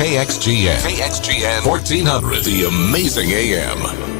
KXGN. KXGN 1400, the amazing AM.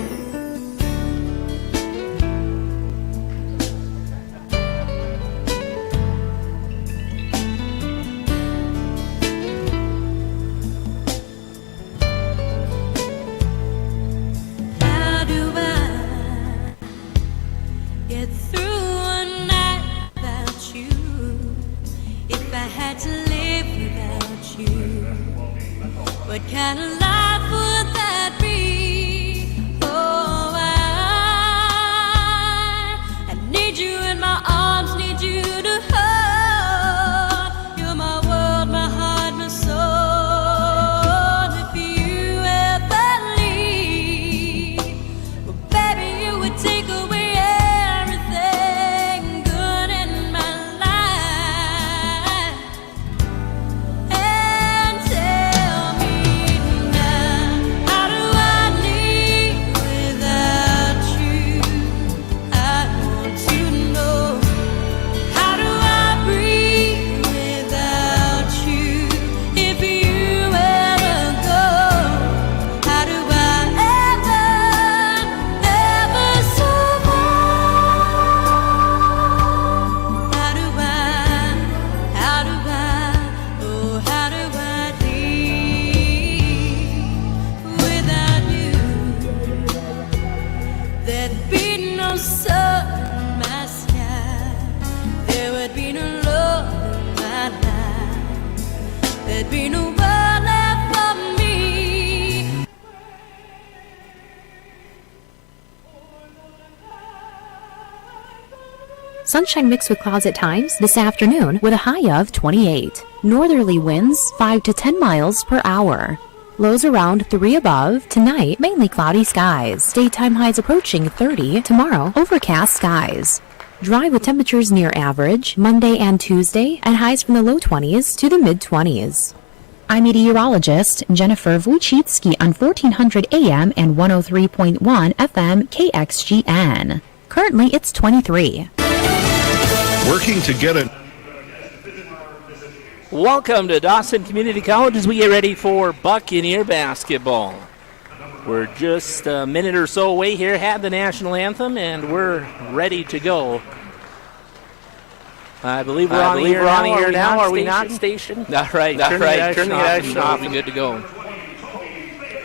Sunshine mixed with clouds at times this afternoon with a high of 28. Northerly winds 5 to 10 miles per hour. Lows around 3 above. Tonight, mainly cloudy skies. Daytime highs approaching 30. Tomorrow, overcast skies. Dry with temperatures near average Monday and Tuesday, and highs from the low 20s to the mid-20s. I'm meteorologist Jennifer Wojcicki on 1400 AM and 103.1 FM KXGN. Currently, it's 23. Working to get it. Welcome to Dawson Community College as we get ready for Buccaneer basketball. We're just a minute or so away here, had the national anthem, and we're ready to go. I believe we're on the air now. Are we not, station? Not right. Turn the action off and good to go.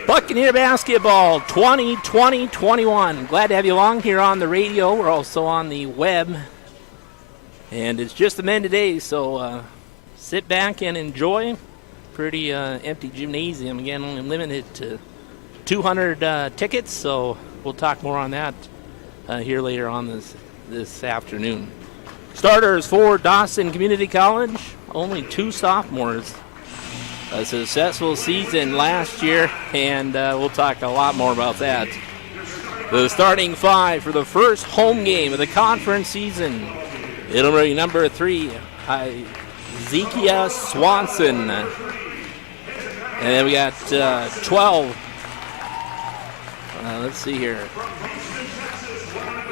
Buccaneer basketball 2020-21. Glad to have you along here on the radio. We're also on the web. And it's just the men today, so sit back and enjoy. Pretty empty gymnasium. Again, only limited to 200 tickets, so we'll talk more on that here later on this afternoon. Starters for Dawson Community College, only 2 sophomores. A successful season last year, and we'll talk a lot more about that. The starting 5 for the first home game of the conference season. It'll be number 3, Zekia Swanson. And then we got 12. Let's see here.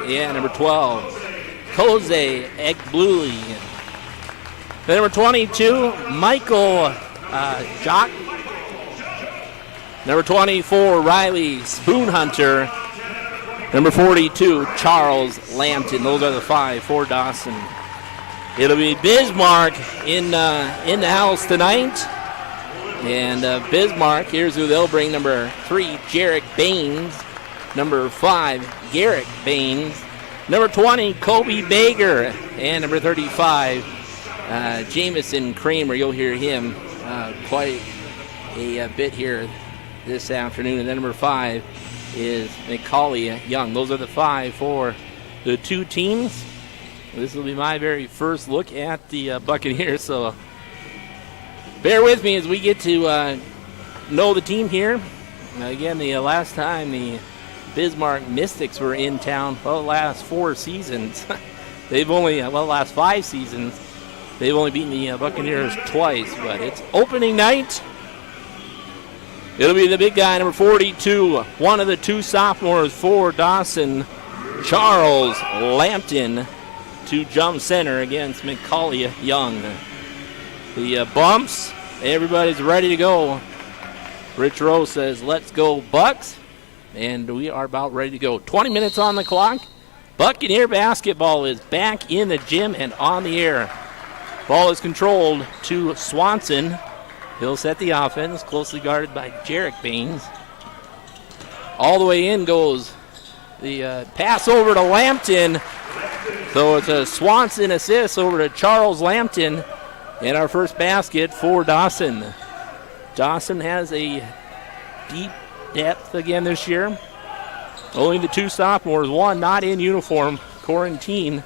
Yeah, number 12, Jose Egbluli. Then number 22, Michael Jock. Number 24, Riley Spoonhunter. Number 42, Charles Lampton. Those are the 5 for Dawson. It'll be Bismarck in the house tonight. And Bismarck, here's who they'll bring. Number 3, Jarek Baines. Number 5, Garrett Baines. Number 20, Kobe Bager. And number 35, Jamison Kramer. You'll hear him quite a bit here this afternoon. And then number 5 is Macaulay Young. Those are the 5 for the 2 teams. This will be my very first look at the Buccaneers, so bear with me as we get to know the team here. Again, the last time the Bismarck Mystics were in town, well, the last 4 seasons, they've only, last 5 seasons, they've only beaten the Buccaneers twice, but it's opening night. It'll be the big guy, number 42, one of the 2 sophomores for Dawson, Charles Lampton, to jump center against Macaulay Young. The bumps, everybody's ready to go. Rich Rose says, let's go Bucks. And we are about ready to go. 20 minutes on the clock. Buccaneer basketball is back in the gym and on the air. Ball is controlled to Swanson. He'll set the offense, closely guarded by Jarek Baines. All the way in goes the pass over to Lampton. So it's a Swanson assist over to Charles Lampton. And our first basket for Dawson. Dawson has a deep depth again this year. Only the 2 sophomores, one not in uniform, quarantine,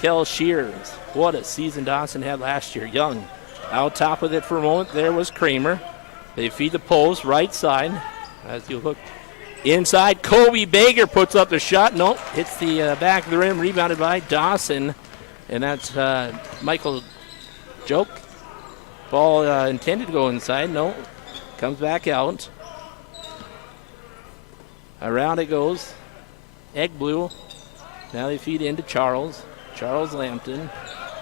Kel Shears. What a season Dawson had last year. Young out top of it for a moment. There was Kramer. They feed the post, right side. As you look inside, Kobe Baker puts up the shot. Nope, hits the back of the rim, rebounded by Dawson. And that's Michael Joke. Ball intended to go inside. No, comes back out. Around it goes. Egg Blue. Now they feed into Charles. Charles Lampton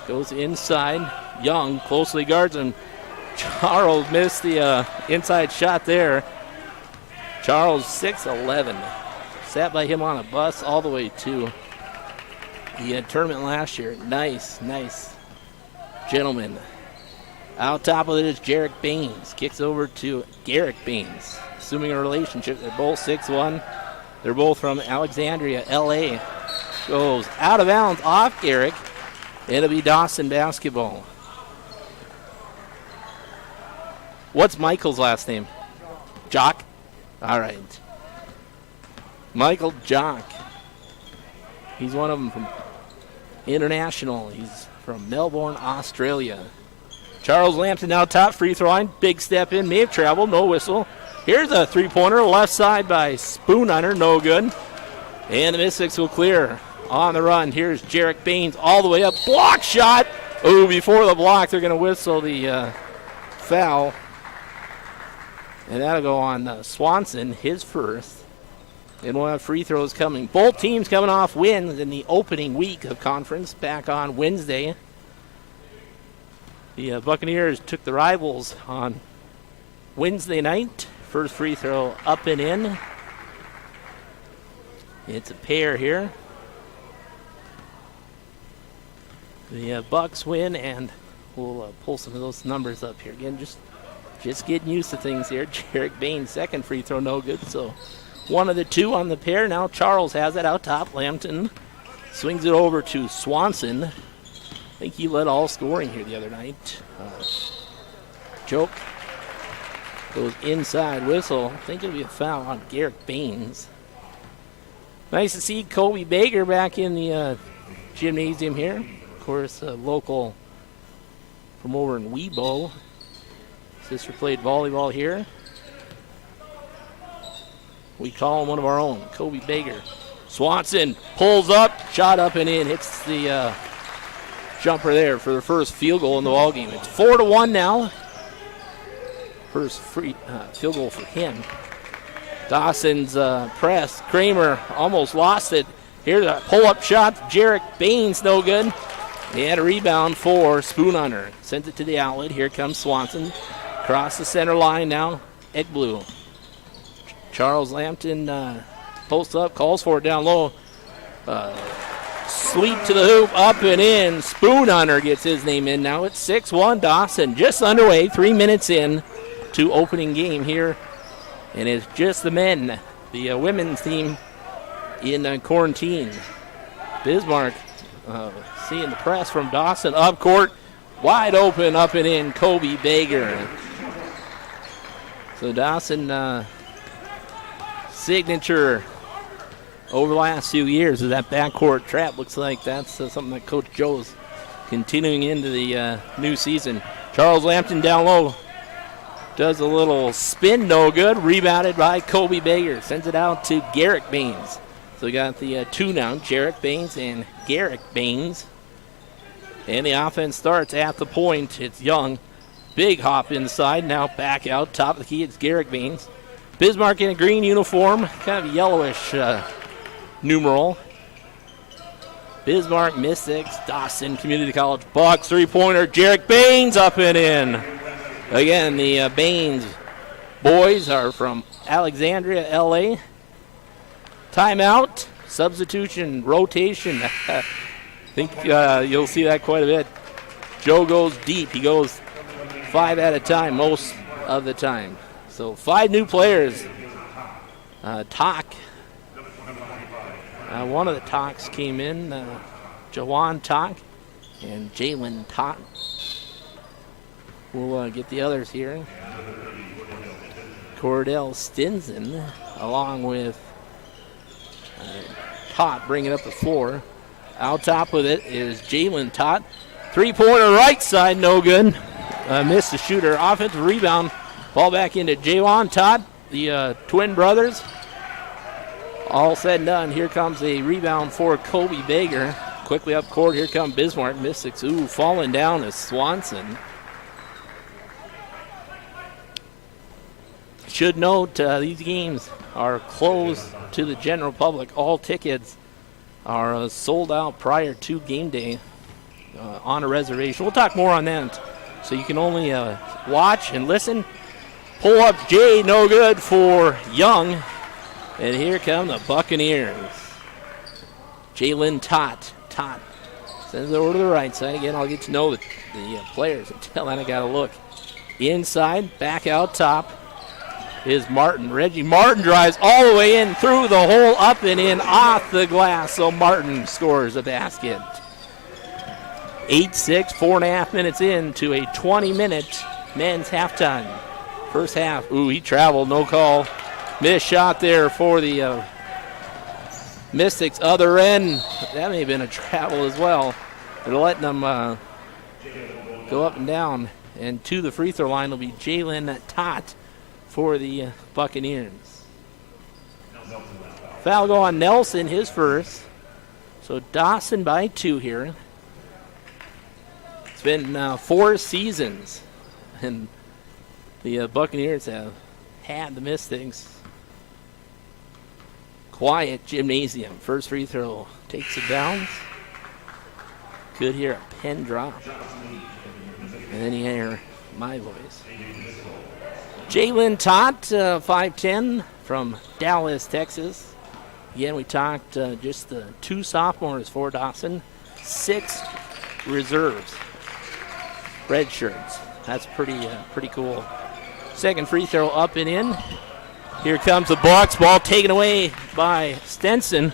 goes inside. Young closely guards him. Charles missed the inside shot there. Charles 6'11". Sat by him on a bus all the way to the tournament last year. Nice gentleman. Out top of it is Jarek Baines. Kicks over to Garrick Baines. Assuming a relationship. They're both 6'1". They're both from Alexandria, L.A. Goes out of bounds off Garrick. It'll be Dawson basketball. What's Michael's last name? Jock? All right. Michael Jock. He's one of them from International. He's from Melbourne, Australia. Charles Lampton now top, free throw line. Big step in, may have traveled, no whistle. Here's a three-pointer, left side by Spoonhunter, no good. And the Mystics will clear on the run. Here's Jarek Baines all the way up. Block shot. Oh, before the block, they're going to whistle the foul. And that'll go on Swanson, his first. And we'll have free throws coming. Both teams coming off wins in the opening week of conference back on Wednesday. The Buccaneers took the Rivals on Wednesday night. First free throw up and in. It's a pair here. The Bucks win, and we'll pull some of those numbers up here. Again, just getting used to things here. Jarek Baines, second free throw, no good. So one of the two on the pair. Now Charles has it out top. Lampton swings it over to Swanson. I think he led all scoring here the other night. Joke goes inside, whistle. I think it'll be a foul on Garrick Baines. Nice to see Kobe Baker back in the gymnasium here. Of course, a local from over in Webo. Sister played volleyball here. We call him one of our own, Kobe Baker. Swanson pulls up, shot up and in, hits the jumper there for the first field goal in the ball game. It's 4-1 now. First free field goal for him. Dawson's press. Kramer almost lost it. Here's a pull-up shot. Jarek Baines, no good. He had a rebound for Spoonhunter. Sends it to the outlet. Here comes Swanson. Across the center line now. Egg Blue. Charles Lampton posts up, calls for it down low. Sweep to the hoop, up and in. Spoonhunter gets his name in. Now it's 6-1 Dawson. Just underway, 3 minutes in to opening game here. And it's just the men, the women's team in quarantine. Bismarck seeing the press from Dawson up court. Wide open, up and in, Kobe Baker. So Dawson signature over the last few years is that backcourt trap. Looks like that's something that Coach Joe's continuing into the new season. Charles Lampton down low. Does a little spin, no good. Rebounded by Kobe Baker. Sends it out to Garrick Baines. So we got the two now, Jarek Baines and Garrick Baines. And the offense starts at the point. It's Young. Big hop inside. Now back out. Top of the key, it's Garrick Baines. Bismarck in a green uniform. Kind of yellowish numeral. Bismarck Mystics. Dawson Community College Bucks. Three-pointer. Jarek Baines up and in. Again, the Baines boys are from Alexandria, LA. Timeout, substitution, rotation. I think you'll see that quite a bit. Joe goes deep. He goes 5 at a time most of the time. So 5 new players. Talk. One of the Talks came in. Jawan Talk and Jalen Talk. We'll get the others here. Cordell Stinson along with Tot bringing up the floor. Out top with it is Jalen Tot. 3-pointer right side, no good. Missed the shooter. Offensive rebound. Ball back into Jawan Tot, the twin brothers. All said and done. Here comes a rebound for Kobe Baker. Quickly up court. Here come Bismarck Mystics. Ooh, falling down is Swanson. Should note these games are closed to the general public. All tickets are sold out prior to game day on a reservation. We'll talk more on that. So you can only watch and listen. Pull up J, no good for Young. And here come the Buccaneers. Jalen Tot. Tot sends it over to the right side. Again, I'll get to know the players. Until then, I got to look inside. Back out top is Martin. Reggie Martin drives all the way in through the hole, up and in, off the glass. So Martin scores a basket. 8-6, 4.5 minutes into a 20-minute men's halftime. First half. Ooh, he traveled, no call. Missed shot there for the Mystics. Other end. That may have been a travel as well. They're letting them go up and down. And to the free throw line will be Jalen Tot for the Buccaneers. Foul go on Nelson, his first. So Dawson by 2 here. It's been 4 seasons, and the Buccaneers have had the Mystics. Quiet gymnasium. First free throw takes it down. Could hear a pen drop. And then you hear my voice. Jalen Tot, 5'10", from Dallas, Texas. Again, we talked just the 2 sophomores for Dawson. 6 reserves. Red shirts. That's pretty cool. Second free throw up and in. Here comes the Bucks. Ball taken away by Stenson.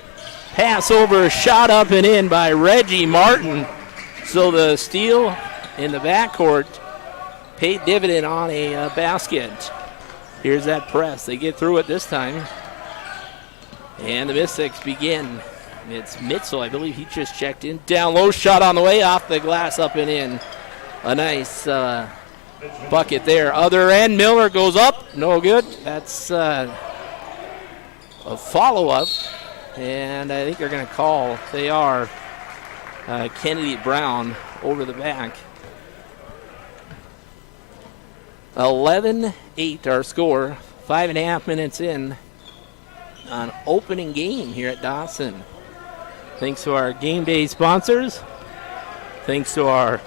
Pass over, shot up and in by Reggie Martin. So the steal in the backcourt paid dividend on a basket. Here's that press. They get through it this time. And the Mystics begin. It's Mitzel, I believe he just checked in. Down low, shot on the way, off the glass, up and in. A nice bucket there. Other end, Miller goes up. No good. That's a follow-up. And I think they're going to call. They are Kennedy Brown over the back. 11-8 our score. 5.5 minutes in on opening game here at Dawson. Thanks to our game day sponsors. Thanks to our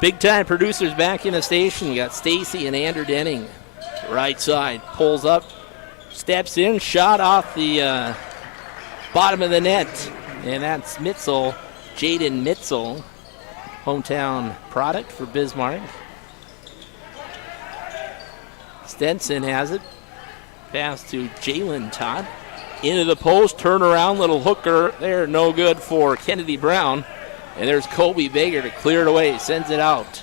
big-time producers back in the station. We got Stacy and Andrew Denning. Right side, pulls up, steps in, shot off the bottom of the net. And that's Mitzel, Jaden Mitzel, hometown product for Bismarck. Stenson has it. Pass to Jalen Todd. Into the post, turnaround, little hooker there, no good for Kennedy Brown. And there's Kobe Baker to clear it away, sends it out.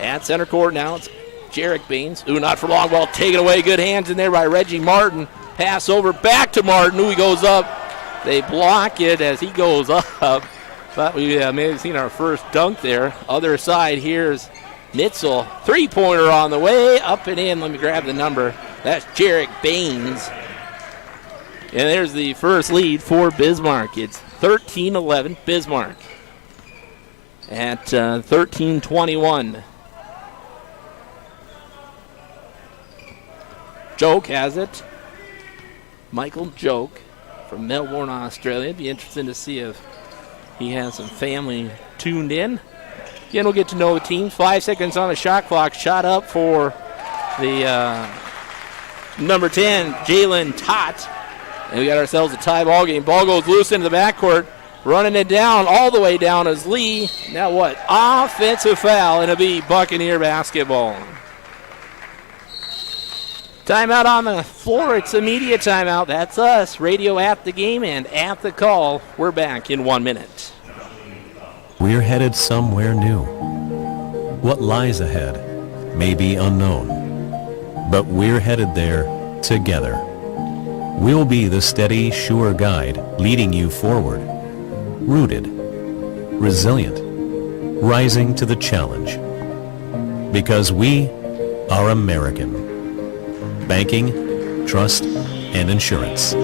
At center court now, it's Jarek Baines. Ooh, not for long, ball taken away. Good hands in there by Reggie Martin. Pass over, back to Martin. Ooh, he goes up. They block it as he goes up. Thought we may have seen our first dunk there. Other side, here's Mitzel. Three-pointer on the way, up and in. Let me grab the number. That's Jarek Baines. And there's the first lead for Bismarck. It's 13-11 Bismarck at 13:21. Joke has it. Michael Joke from Melbourne, Australia. It'd be interesting to see if he has some family tuned in. Again, we'll get to know the team. 5 seconds on the shot clock. Shot up for the number 10, Jalen Tott. And we got ourselves a tie ball game. Ball goes loose into the backcourt. Running it down, all the way down is Lee. Now what? Offensive foul, and it'll be Buccaneer basketball. Timeout on the floor. It's a media timeout. That's us. Radio at the game and at the call. We're back in 1 minute. We're headed somewhere new. What lies ahead may be unknown, but we're headed there together. We'll be the steady, sure guide leading you forward. Rooted, resilient, rising to the challenge. Because we are American. Banking, trust, and insurance.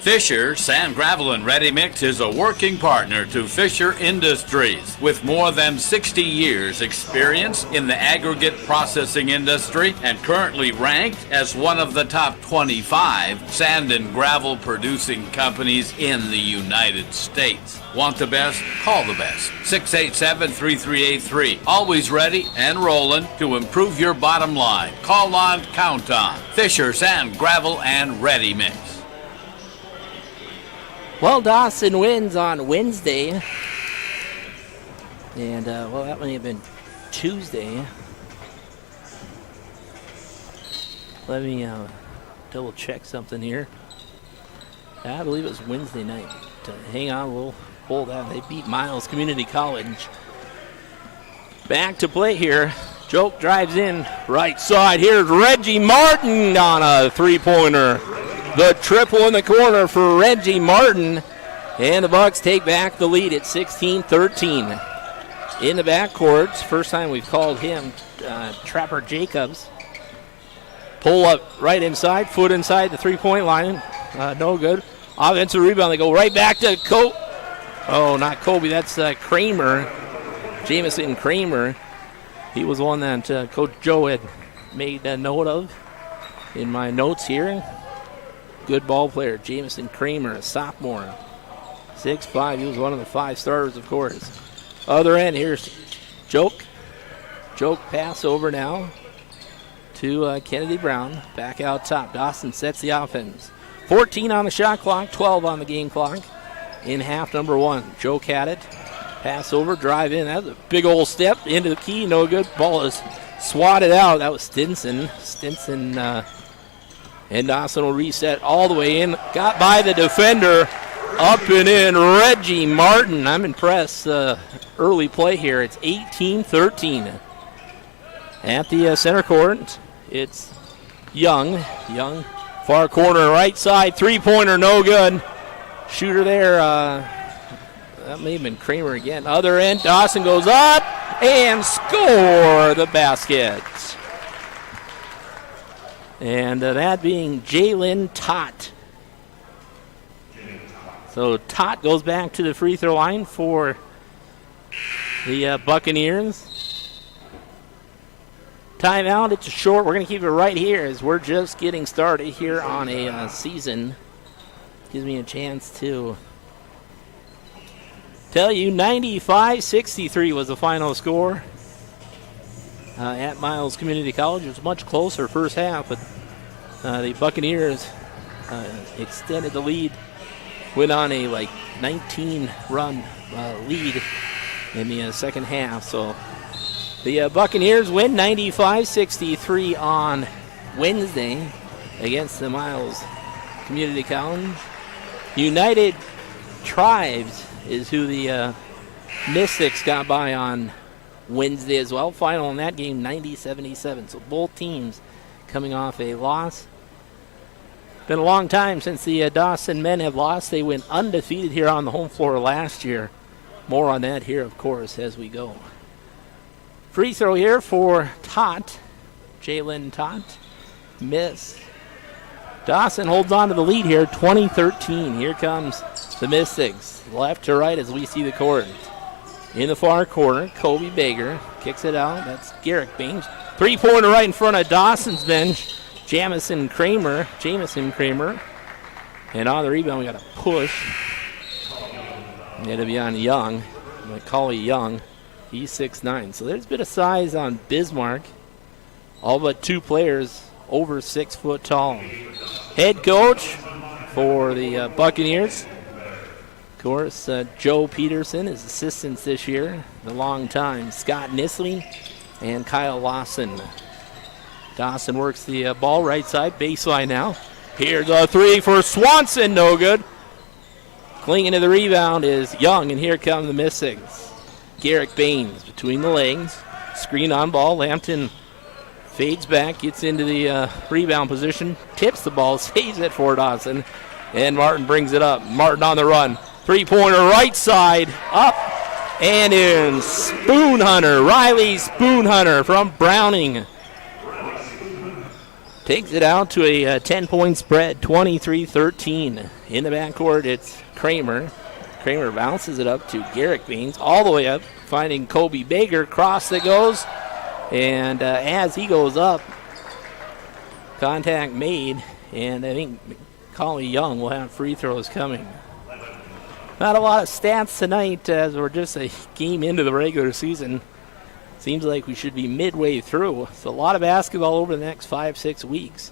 Fisher Sand, Gravel, and Ready Mix is a working partner to Fisher Industries with more than 60 years experience in the aggregate processing industry and currently ranked as one of the top 25 sand and gravel producing companies in the United States. Want the best? Call the best. 687-3383. Always ready and rolling to improve your bottom line. Call on, count on. Fisher Sand, Gravel, and Ready Mix. Well, Dawson wins on Wednesday. And, well, that may have been Tuesday. Let me double check something here. I believe it was Wednesday night. Hang on, we'll hold that. They beat Miles Community College. Back to play here. Joke drives in right side. Here's Reggie Martin on a three-pointer. The triple in the corner for Reggie Martin. And the Bucks take back the lead at 16-13. In the backcourt, first time we've called him, Trapper Jacobs. Pull up right inside, foot inside the three-point line. No good. Offensive rebound, they go right back to Kobe. Oh, not Kobe, that's Kramer. Jamison Kramer. He was one that Coach Joe had made a note of in my notes here. Good ball player, Jamison Kramer, a sophomore. 6'5", he was one of the 5 starters, of course. Other end, here's Joke. Joke pass over now to Kennedy Brown. Back out top. Dawson sets the offense. 14 on the shot clock, 12 on the game clock. In half number 1, Joke had it. Pass over, drive in. That was a big old step into the key. No good. Ball is swatted out. That was Stinson. And Dawson will reset all the way in. Got by the defender. Up and in, Reggie Martin. I'm impressed. Early play here. It's 18-13. At the center court, it's Young. Young, far corner, right side. Three-pointer, no good. Shooter there. That may have been Kramer again. Other end, Dawson goes up and score the basket. And that being Jalen Tott. So Tott goes back to the free throw line for the Buccaneers. Timeout, it's short. We're going to keep it right here as we're just getting started here on a season. Gives me a chance to tell you 95-63 was the final score. At Miles Community College. It was much closer first half, but the Buccaneers extended the lead, went on a 19-run lead in the second half. So the Buccaneers win 95-63 on Wednesday against the Miles Community College. United Tribes is who the Mystics got by on Wednesday as well. Final in that game, 90-77. So both teams coming off a loss. Been a long time since the Dawson men have lost. They went undefeated here on the home floor last year. More on that here, of course, as we go. Free throw here for Tott. Jalen Tott. Miss. Dawson holds on to the lead here, 20-13. Here comes the Mystics. Left to right as we see the court. In the far corner, Kobe Baker kicks it out. That's Garrick Baines. Three-pointer right in front of Dawson's bench. Jamison Kramer. And on the rebound, we got a push. It'll be on Young, Macaulay Young. He's 6'9". So there's a bit of size on Bismarck. All but 2 players over 6 foot tall. Head coach for the Buccaneers. Of course, Joe Peterson is assistants this year. The long time Scott Nisley and Kyle Lawson. Dawson works the ball right side, baseline now. Here's a 3 for Swanson, no good. Clinging to the rebound is Young, and here come the Mystics. Garrick Baines between the legs. Screen on ball. Lambton fades back, gets into the rebound position, tips the ball, saves it for Dawson, and Martin brings it up. Martin on the run. 3-pointer right side, up and in. Spoonhunter, Riley Spoonhunter from Browning. Takes it out to a 10-point spread, 23-13. In the backcourt, it's Kramer. Kramer bounces it up to Garrick Baines, all the way up, finding Kobe Baker. Cross it goes, and as he goes up, contact made, and I think Collie Young will have free throws coming. Not a lot of stats tonight as we're just a game into the regular season. Seems like we should be midway through. It's a lot of basketball over the next 5-6 weeks,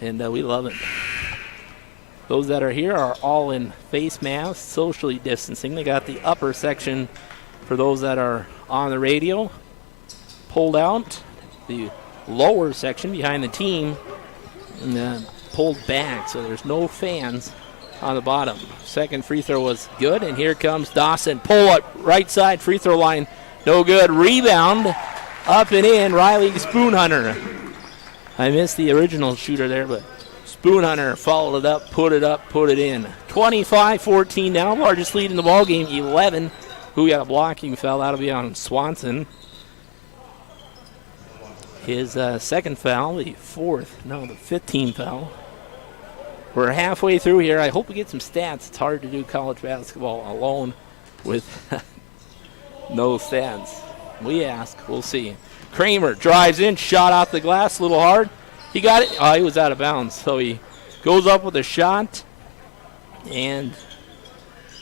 and we love it. Those that are here are all in face masks, socially distancing. They got the upper section for those that are on the radio pulled out, the lower section behind the team and pulled back, so there's no fans on the bottom. Second free throw was good, and here comes Dawson. Pull up right side, free throw line, no good. Rebound, up and in, Riley Spoonhunter. I missed the original shooter there, but Spoonhunter followed it up, put it in. 25-14 now, largest lead in the ball game, 11. Who got a blocking foul? That'll be on Swanson. His second foul, the 15th foul. We're halfway through here. I hope we get some stats. It's hard to do college basketball alone with no stats. We ask. We'll see. Kramer drives in, shot off the glass, a little hard. He got it. Oh, he was out of bounds. So he goes up with a shot, and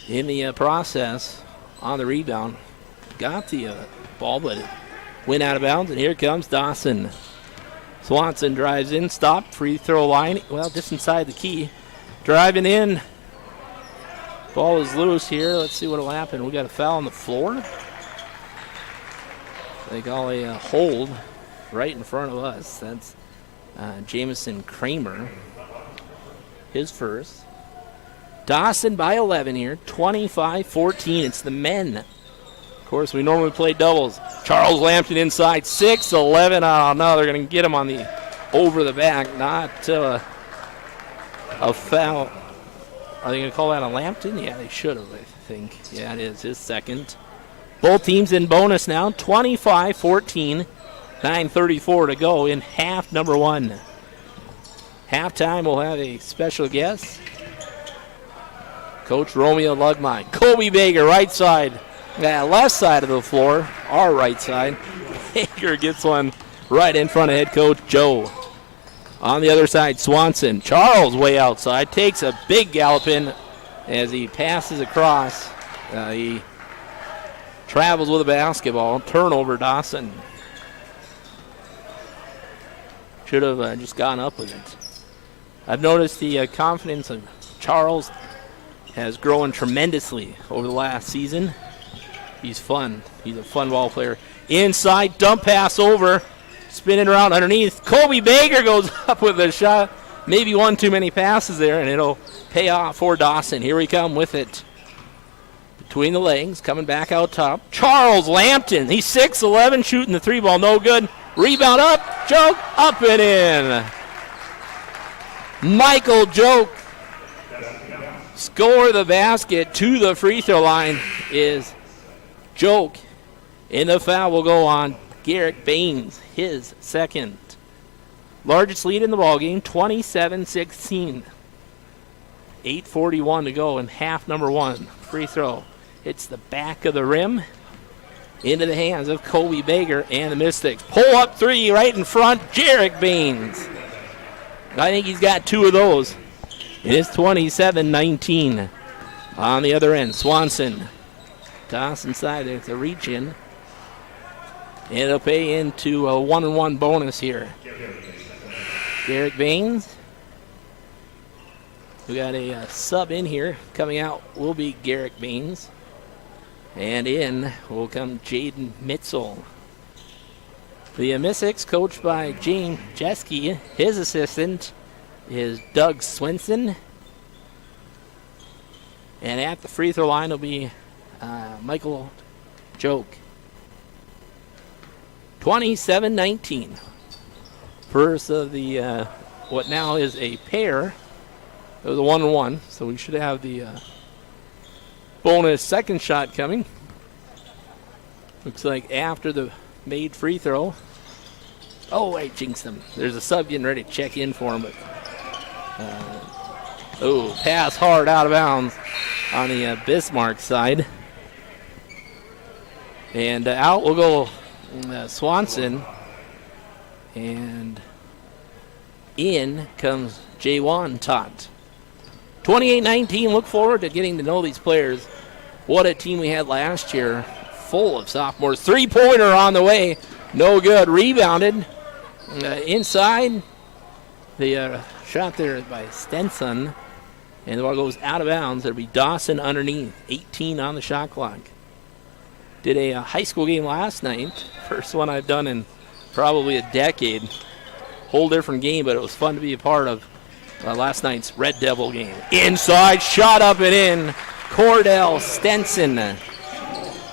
in the process, on the rebound, got the ball, but it went out of bounds, and here comes Dawson. Swanson drives in, stopped, free throw line, well, just inside the key. Driving in, ball is loose here. Let's see what will happen. We got a foul on the floor. They call a hold right in front of us. That's Jamison Kramer, his first. Dawson by 11 here, 25-14. It's the men. Of course, we normally play doubles. Charles Lambton inside, 6-11. Oh, no, they're going to get him on the over the back. Not a foul. Are they going to call that a Lambton? Yeah, they should have, I think. Yeah, it is his second. Both teams in bonus now, 25-14. 9:34 to go in half number one. Halftime, we'll have a special guest. Coach Romeo Lugmine. Kobe Baker, right side. Left side of the floor, our right side. Baker gets one right in front of head coach Joe. On the other side, Swanson. Charles way outside, takes a big gallop in as he passes across. He travels with a basketball. Turnover, Dawson. Should have just gone up with it. I've noticed the confidence of Charles has grown tremendously over the last season. He's fun. He's a fun ball player. Inside, dump pass over. Spinning around underneath. Kobe Baker goes up with a shot. Maybe one too many passes there, and it'll pay off for Dawson. Here we come with it. Between the legs, coming back out top. Charles Lambton. He's 6'11", shooting the three ball. No good. Rebound up. Joke. Up and in. Michael Joke. Score the basket to the free throw line is Joke. And the foul will go on Garrick Baines, his second. Largest lead in the ballgame, 27-16. 8:41 to go in half number one. Free throw. Hits the back of the rim. Into the hands of Kobe Baker and the Mystics. Pull up three right in front, Garrick Baines. I think he's got two of those. It is 27-19. On the other end, Swanson. Toss inside there. It's a reach in. And it'll pay into a 1-1 bonus here. Garrick Baines. We got a sub in here. Coming out will be Garrick Baines. And in will come Jaden Mitzel. The Mystics, coached by Gene Jeske. His assistant is Doug Swinson. And at the free throw line will be Michael Joke. 27-19. First of the what now is a pair. It was a 1-1, so we should have the bonus second shot coming. Looks like after the made free throw. Oh, I jinxed him. There's a sub getting ready to check in for him. But, pass hard out of bounds on the Bismarck side. And out will go Swanson. And in comes Jaywan Tot. 28-19. Look forward to getting to know these players. What a team we had last year. Full of sophomores. Three-pointer on the way. No good. Rebounded. Inside. The shot there by Stenson. And the ball goes out of bounds. It'll be Dawson underneath. 18 on the shot clock. Did a high school game last night. First one I've done in probably a decade. Whole different game, but it was fun to be a part of last night's Red Devil game. Inside, shot up and in. Cordell Stenson. And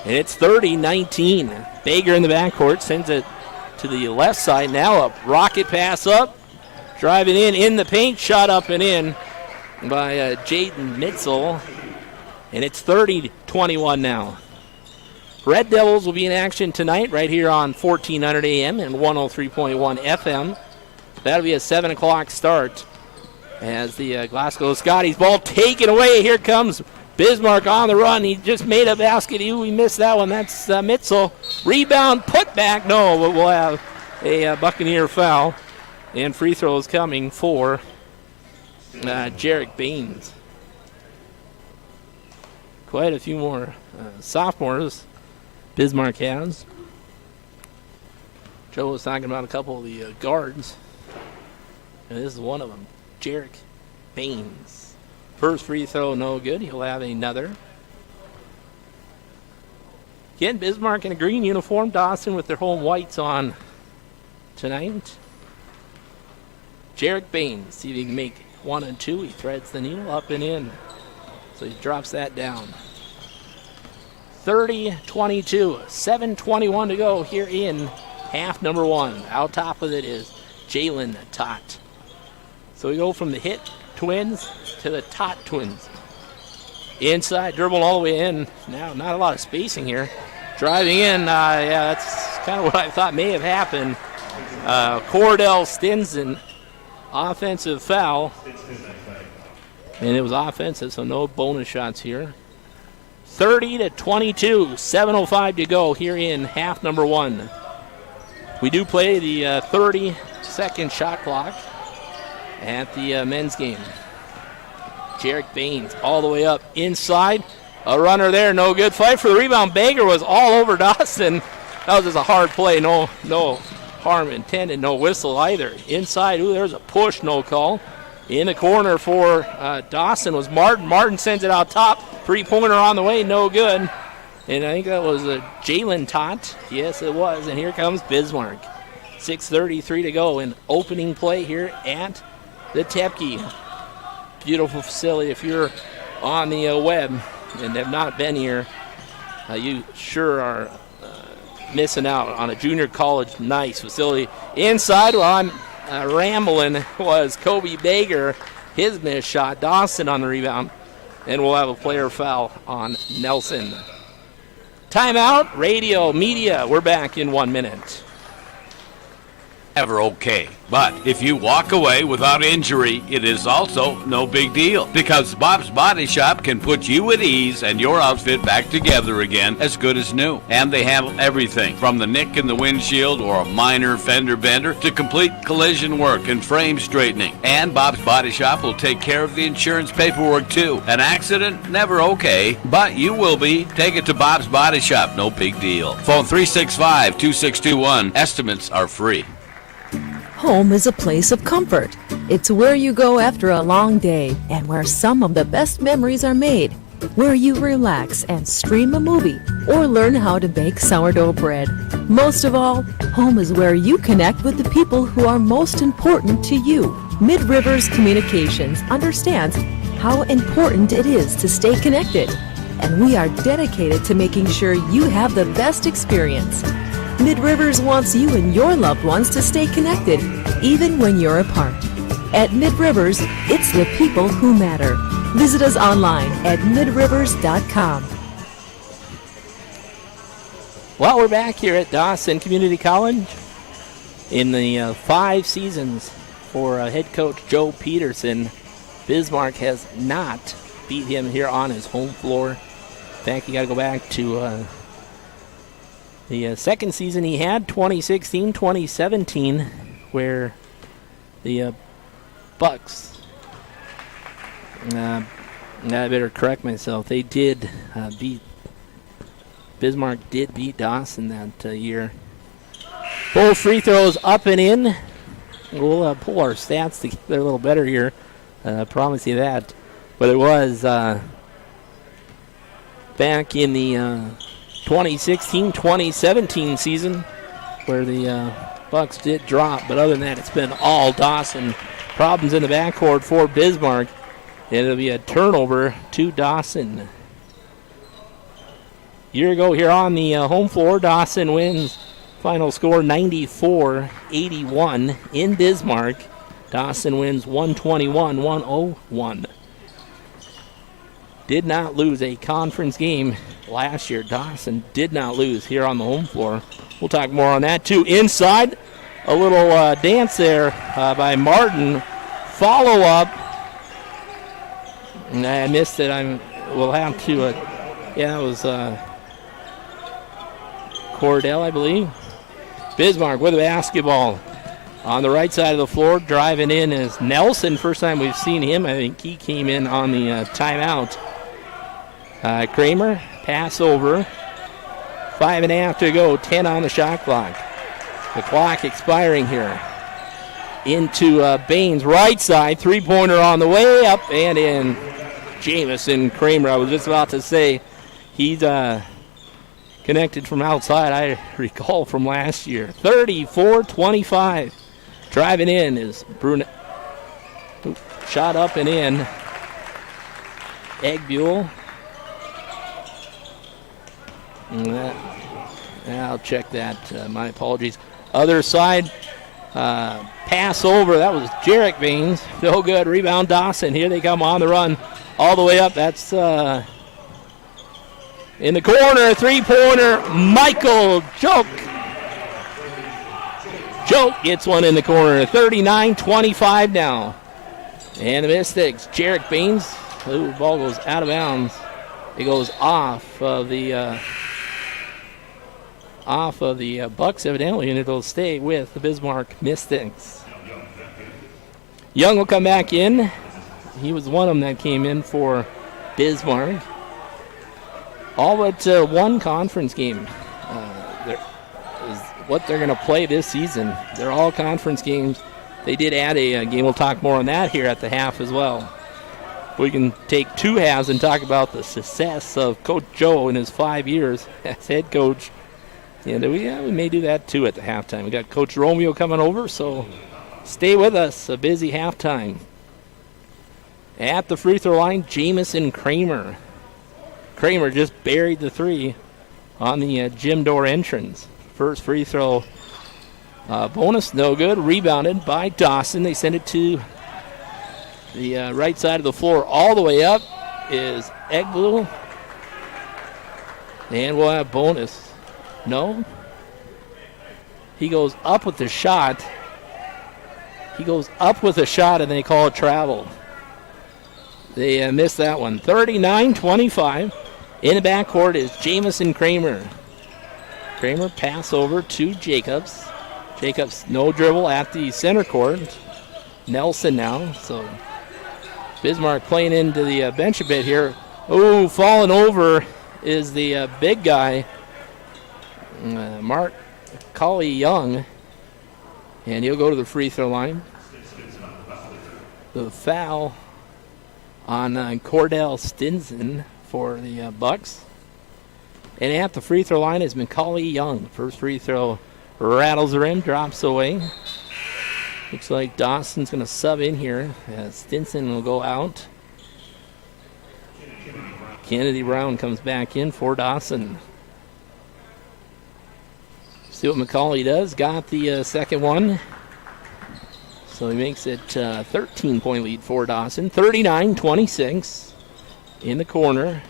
it's 30-19. Bager in the backcourt sends it to the left side. Now a rocket pass up. Driving in the paint. Shot up and in by Jaden Mitzel. And it's 30-21 now. Red Devils will be in action tonight right here on 1400 AM and 103.1 FM. That'll be a 7 o'clock start as the Glasgow Scotties ball taken away. Here comes Bismarck on the run. He just made a basket. We missed that one. That's Mitzel. Rebound, put back. No, but we'll have a Buccaneer foul. And free throws coming for Jarek Baines. Quite a few more sophomores Bismarck has. Joe was talking about a couple of the guards. And this is one of them, Jarek Baines. First free throw, no good. He'll have another. Again, Bismarck in a green uniform. Dawson with their home whites on tonight. Jarek Baines, see if he can make 1 and 2. He threads the needle up and in. So he drops that down. 30-22, 7:21 to go here in half number one. Out top of it is Jalen Tot. So we go from the Hit twins to the Tot twins. Inside, dribble all the way in. Now, not a lot of spacing here. Driving in, that's kind of what I thought may have happened. Cordell Stinson, offensive foul. And it was offensive, so no bonus shots here. 30-22, 7:05 to go here in half number one. We do play the 30-second shot clock at the men's game. Jarek Baines all the way up inside. A runner there, no good. Fight for the rebound. Bager was all over Dawson. That was just a hard play. No harm intended, no whistle either. Inside, there's a push, no call. In the corner for Dawson was Martin. Martin sends it out top. Three-pointer on the way, no good. And I think that was Jalen Tot. Yes, it was. And here comes Bismarck. 6:33 to go in opening play here at the Tepke. Beautiful facility. If you're on the web and have not been here, you sure are missing out on a junior college nice facility. Inside, while I'm rambling, was Kobe Bager. His missed shot. Dawson on the rebound. And we'll have a player foul on Nelson. Timeout, radio, media. We're back in 1 minute. Ever okay. But if you walk away without injury, it is also no big deal, because Bob's Body Shop can put you at ease and your outfit back together again as good as new. And they handle everything from the nick in the windshield or a minor fender bender to complete collision work and frame straightening. And Bob's Body Shop will take care of the insurance paperwork too. An accident, never okay, but you will be. Take it to Bob's Body Shop, no big deal. Phone 365-2621. Estimates are free. Home is a place of comfort. It's where you go after a long day and where some of the best memories are made. Where you relax and stream a movie or learn how to bake sourdough bread. Most of all, home is where you connect with the people who are most important to you. Mid-Rivers Communications understands how important it is to stay connected, and we are dedicated to making sure you have the best experience. Mid-Rivers wants you and your loved ones to stay connected, even when you're apart. At Mid-Rivers, it's the people who matter. Visit us online at midrivers.com. Well, we're back here at Dawson Community College in the 5 seasons for head coach Joe Peterson. Bismarck has not beat him here on his home floor. In fact, you got to go back to the second season he had, 2016-2017, where the Bucks, I better correct myself, they did Bismarck did beat Dawson that year. Both free throws up and in. We'll pull our stats together a little better here. I promise you that. But it was back in the 2016-2017 season where the Bucks did drop, but other than that, it's been all Dawson. Problems in the backcourt for Bismarck, and it'll be a turnover to Dawson. Year ago here on the home floor, Dawson wins. Final score 94-81 in Bismarck. Dawson wins 121-101. Did not lose a conference game last year. Dawson did not lose here on the home floor. We'll talk more on that too. Inside, a little dance there by Martin. Follow up. I missed it. We'll have to. Yeah, it was Cordell, I believe. Bismarck with the basketball on the right side of the floor. Driving in is Nelson. First time we've seen him. I think he came in on the timeout. Kramer, pass over. 5.5 to go, 10 on the shot clock. The clock expiring here. Into Baines, right side, three-pointer on the way, up and in. Jamison Kramer, I was just about to say, he's connected from outside, I recall from last year. 34-25. Driving in is Brunette. Shot up and in. Egbuel. I'll check that. My apologies. Other side, pass over. That was Jarek Baines. No good. Rebound Dawson. Here they come on the run all the way up. That's in the corner. Three-pointer. Michael Joke. Joke gets one in the corner. 39-25 now. And the Mystics. Jarek Baines. Ooh, ball goes out of bounds. It goes off of the Bucks evidently, and it'll stay with the Bismarck Mystics. Young will come back in. He was one of them that came in for Bismarck. All but one conference game is what they're going to play this season. They're all conference games. They did add a game. We'll talk more on that here at the half as well. We can take two halves and talk about the success of Coach Joe in his 5 years as head coach. And we may do that too at the halftime. We got Coach Romeo coming over, so stay with us. A busy halftime. At the free throw line, Jamison Kramer. Kramer just buried the three on the gym door entrance. First free throw bonus, no good. Rebounded by Dawson. They send it to the right side of the floor. All the way up is Egblue. And we'll have bonus. No. He goes up with the shot. He goes up with a shot, and they call it travel. They missed that one. 39-25. In the backcourt is Jamison Kramer. Kramer pass over to Jacobs. Jacobs no dribble at the center court. Nelson now. So Bismarck playing into the bench a bit here. Oh, falling over is the big guy, Mark Colley Young. And he'll go to the free throw line. The foul on Cordell Stinson for the Bucks. And at the free throw line is Macaulay Young. First free throw rattles the rim, drops away. Looks like Dawson's going to sub in here as Stinson will go out. Kennedy Brown comes back in for Dawson. See what Macaulay does. Got the second one. So he makes it 13-point lead for Dawson. 39-26 in the corner.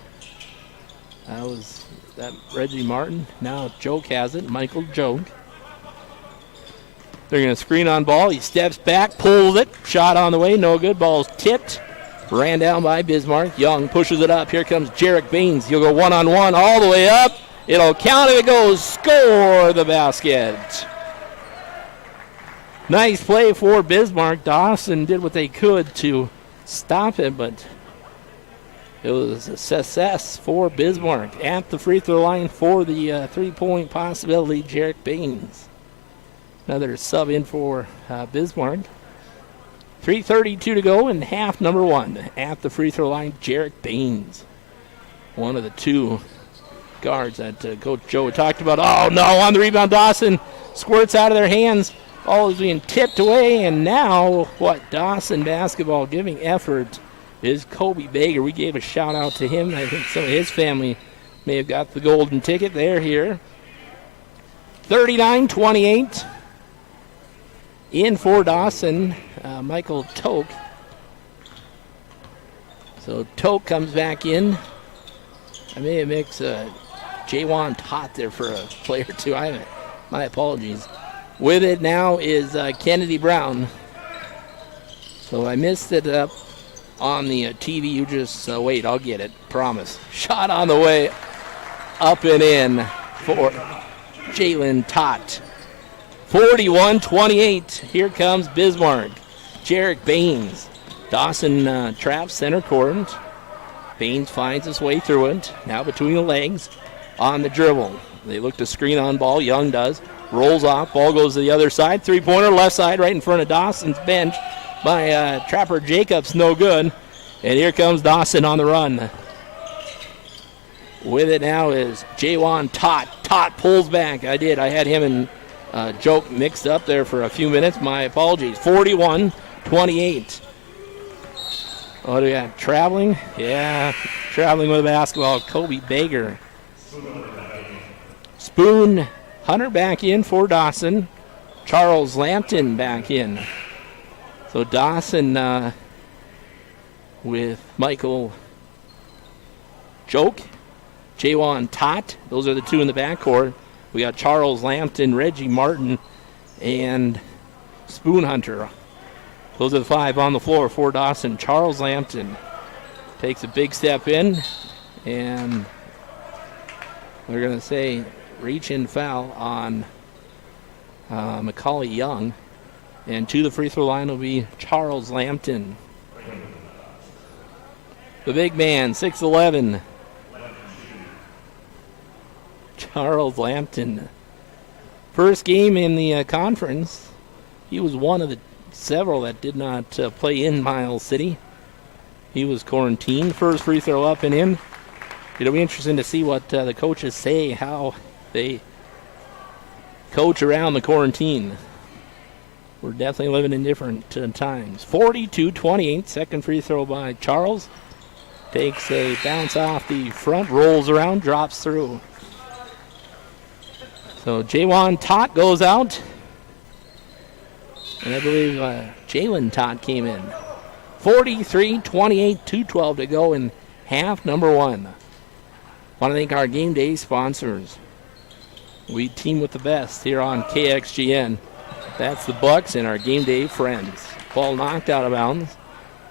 That was that Reggie Martin. Now Joke has it. Michael Joke. They're going to screen on ball. He steps back, pulls it. Shot on the way. No good. Ball's tipped. Ran down by Bismarck. Young pushes it up. Here comes Jarek Baines. He'll go one-on-one all the way up. It'll count if it goes. Score the basket. Nice play for Bismarck. Dawson did what they could to stop it, but it was a success for Bismarck. At the free throw line for the three-point possibility, Jarek Baines. Another sub in for Bismarck. 3:32 to go in half number one. At the free throw line, Jarek Baines. One of the two guards that Coach Joe talked about. Oh, no, on the rebound, Dawson squirts out of their hands. Ball is being tipped away, and now Dawson basketball giving effort is Kobe Baker. We gave a shout-out to him. I think some of his family may have got the golden ticket. They're here. 39-28. In for Dawson, Michael Toke. So Toke comes back in. I may have mixed Jaywan Tot there for a play or two. My apologies. With it now is Kennedy Brown. So I missed it up on the TV. You just wait, I'll get it. Promise. Shot on the way up and in for Jalen Tot. 41-28. Here comes Bismarck. Jarek Baines. Dawson traps center court. Baines finds his way through it. Now between the legs on the dribble. They look to screen on ball. Young does. Rolls off. Ball goes to the other side. Three-pointer left side right in front of Dawson's bench by Trapper Jacobs. No good. And here comes Dawson on the run. With it now is Jaywan Tot. Tot pulls back. I had him and Joke mixed up there for a few minutes. My apologies. 41-28. Oh, do we got traveling? Yeah, traveling with a basketball. Kobe Baker. Spoon Hunter back in for Dawson. Charles Lampton back in. So Dawson with Michael Joke, Jaywan Tot. Those are the two in the backcourt. We got Charles Lampton, Reggie Martin, and Spoon Hunter. Those are the five on the floor for Dawson. Charles Lampton takes a big step in, and we're going to say reach-in foul on Macaulay Young. And to the free throw line will be Charles Lampton. The big man, 6'11". Charles Lampton. First game in the conference. He was one of the several that did not play in Miles City. He was quarantined. First free throw up and in. It'll be interesting to see what the coaches say, how they coach around the quarantine. We're definitely living in different times. 42-28. Second free throw by Charles. Takes a bounce off the front, rolls around, drops through. So Jaywan Tot goes out. And I believe Jalen Tot came in. 43-28, 2:12 to go in half number one. Want to thank our game day sponsors. We team with the best here on KXGN. That's the Bucks and our game day friends. Ball knocked out of bounds.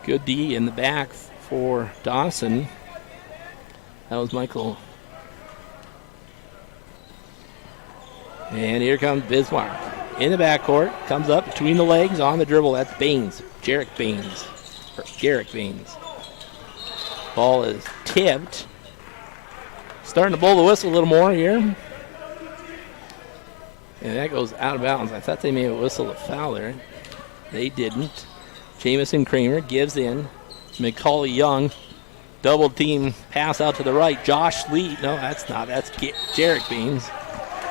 Good D in the back for Dawson. That was Michael. And here comes Bismarck. In the backcourt, comes up between the legs on the dribble. That's Baines, Jarek Baines. Ball is tipped. Starting to blow the whistle a little more here. And that goes out of bounds. I thought they may have whistled a foul there. They didn't. Jamison Kramer gives in. McCauley Young, double team pass out to the right. Josh Lee, no, that's not. That's Jarek Baines.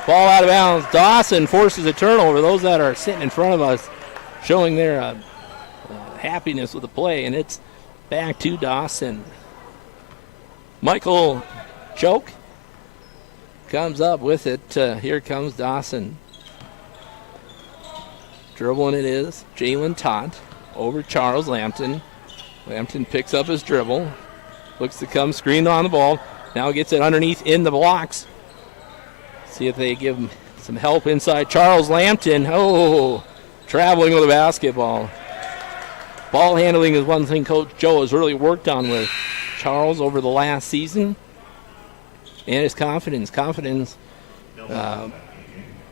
Ball out of bounds. Dawson forces a turnover. Those that are sitting in front of us showing their happiness with the play, and it's back to Dawson. Michael Choke comes up with it. Here comes Dawson. Dribbling it is Jalen Todd over Charles Lampton. Lampton picks up his dribble. Looks to come screened on the ball. Now gets it underneath in the blocks. See if they give him some help inside. Charles Lampton, traveling with a basketball. Ball handling is one thing Coach Joe has really worked on with Charles over the last season. And his confidence.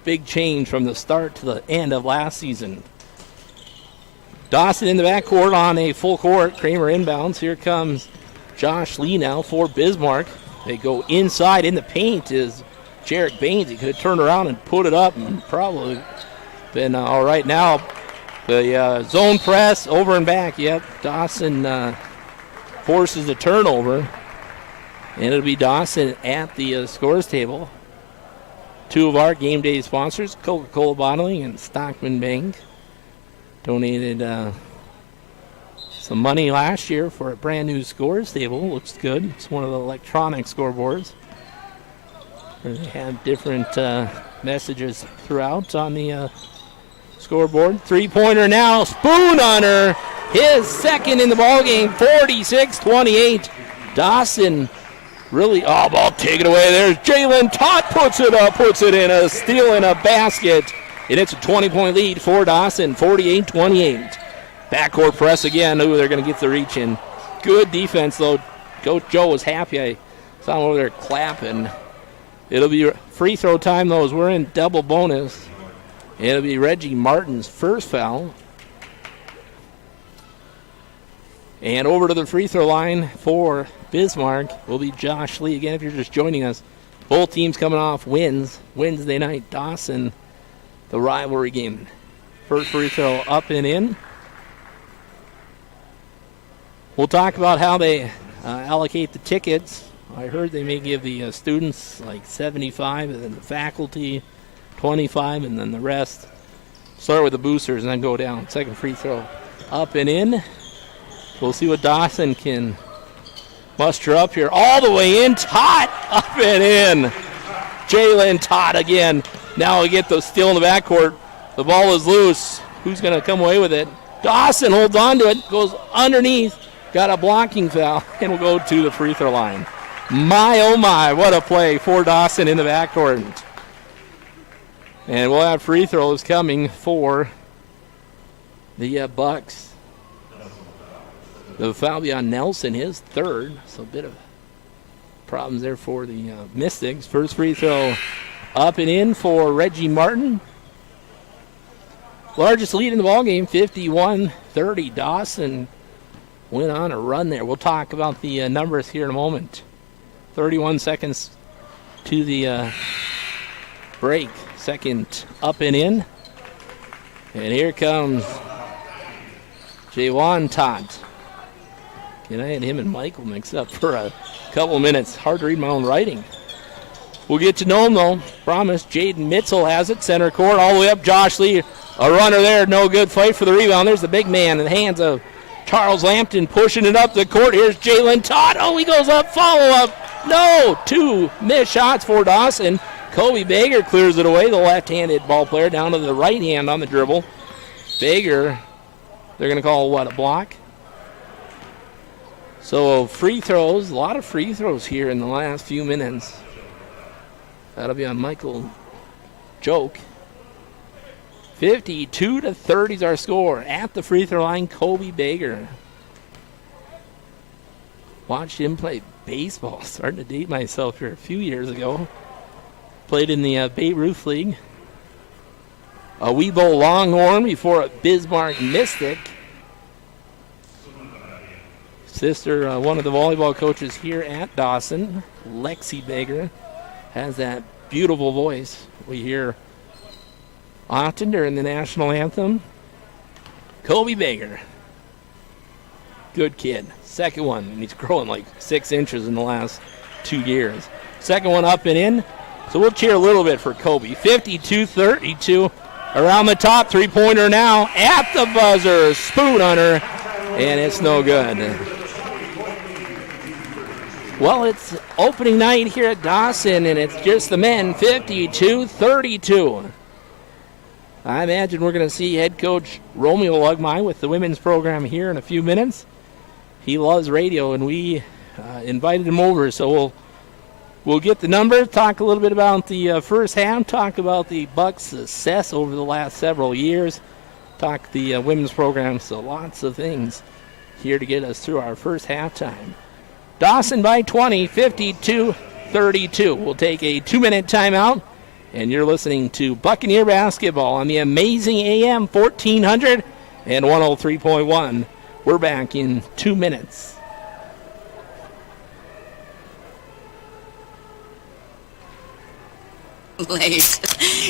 Big change from the start to the end of last season. Dawson in the backcourt on a full court. Kramer inbounds. Here comes Josh Lee now for Bismarck. They go inside in the paint is Jarek Baines. He could have turned around and put it up and probably been all right. Now the zone press over and back. Yep, Dawson forces the turnover. And it'll be Dawson at the scores table. Two of our game day sponsors, Coca-Cola Bottling and Stockman Bank, donated some money last year for a brand new scores table. Looks good. It's one of the electronic scoreboards. They have different messages throughout on the scoreboard. Three-pointer now. Spoon Hunter, his second in the ballgame, 46-28. Dawson really, ball taken away. There's Jalen Todd, puts it up, puts it in, a steal and a basket. And it's a 20-point lead for Dawson, 48-28. Backcourt press again. They're going to get the reach in. Good defense, though. Coach Joe was happy. I saw him over there clapping. It'll be free throw time, though, as we're in double bonus. It'll be Reggie Martin's first foul. And over to the free throw line for Bismarck will be Josh Lee. Again, if you're just joining us, both teams coming off wins. Wednesday night, Dawson, the rivalry game. First free throw up and in. We'll talk about how they allocate the tickets. I heard they may give the students like 75 and then the faculty 25 and then the rest. Start with the boosters and then go down. Second free throw up and in. We'll see what Dawson can muster up here. All the way in. Todd up and in. Jalen Todd again. Now we get the steal in the backcourt. The ball is loose. Who's going to come away with it? Dawson holds on to it. Goes underneath. Got a blocking foul. And we'll go to the free throw line. My, oh my, what a play for Dawson in the backcourt. And we'll have free throws coming for the Bucks. The foul be on Nelson, his third. So a bit of problems there for the Mystics. First free throw up and in for Reggie Martin. Largest lead in the ballgame, 51-30. Dawson went on a run there. We'll talk about the numbers here in a moment. 31 seconds to the break. Second up and in. And here comes Jawan Todd. And I had him and Michael mixed up for a couple of minutes. Hard to read my own writing. We'll get to know him, though. Promise. Jaden Mitzel has it. Center court all the way up. Josh Lee, a runner there. No good. Fight for the rebound. There's the big man in the hands of Charles Lampton pushing it up the court. Here's Jalen Todd. Oh, he goes up. Follow up. No. Two missed shots for Dawson. Kobe Bager clears it away. The left-handed ball player down to the right hand on the dribble. Bager, they're going to call what, a block? So free throws, a lot of free throws here in the last few minutes. That'll be on Michael Joke. 52-30 is our score. At the free throw line, Kobe Baker. Watched him play baseball. Starting to date myself here a few years ago. Played in the Babe Ruth League. A Weebo Longhorn before a Bismarck Mystic. Sister, one of the volleyball coaches here at Dawson, Lexi Baker, has that beautiful voice we hear often during the national anthem. Kobe Baker. Good kid. Second one, and he's growing like 6 inches in the last 2 years. Second one up and in. So we'll cheer a little bit for Kobe. 52-32. Around the top, three-pointer now at the buzzer. Spoon Hunter, and it's no good. Well, it's opening night here at Dawson, and it's just the men, 52-32. I imagine we're going to see head coach Romeo Lugmai with the women's program here in a few minutes. He loves radio, and we invited him over, so we'll get the number, talk a little bit about the first half, talk about the Bucks' success over the last several years, talk the women's program, so lots of things here to get us through our first halftime. Dawson by 20, 52-32. We'll take a 2-minute timeout, and you're listening to Buccaneer basketball on the amazing AM 1400 and 103.1. We're back in 2 minutes. Late.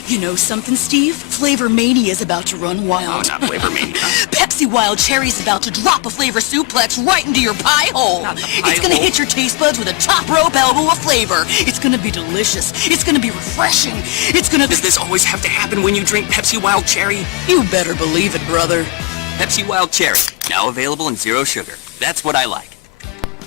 You know something, Steve? Flavor Mania is about to run wild. Oh, not Flavor Mania. Pepsi Wild Cherry's about to drop a flavor suplex right into your pie hole. It's gonna hit your taste buds with a top rope elbow of flavor. It's gonna be delicious. It's gonna be refreshing. It's gonna... Does this always have to happen when you drink Pepsi Wild Cherry? You better believe it, brother. Pepsi Wild Cherry, now available in zero sugar. That's what I like.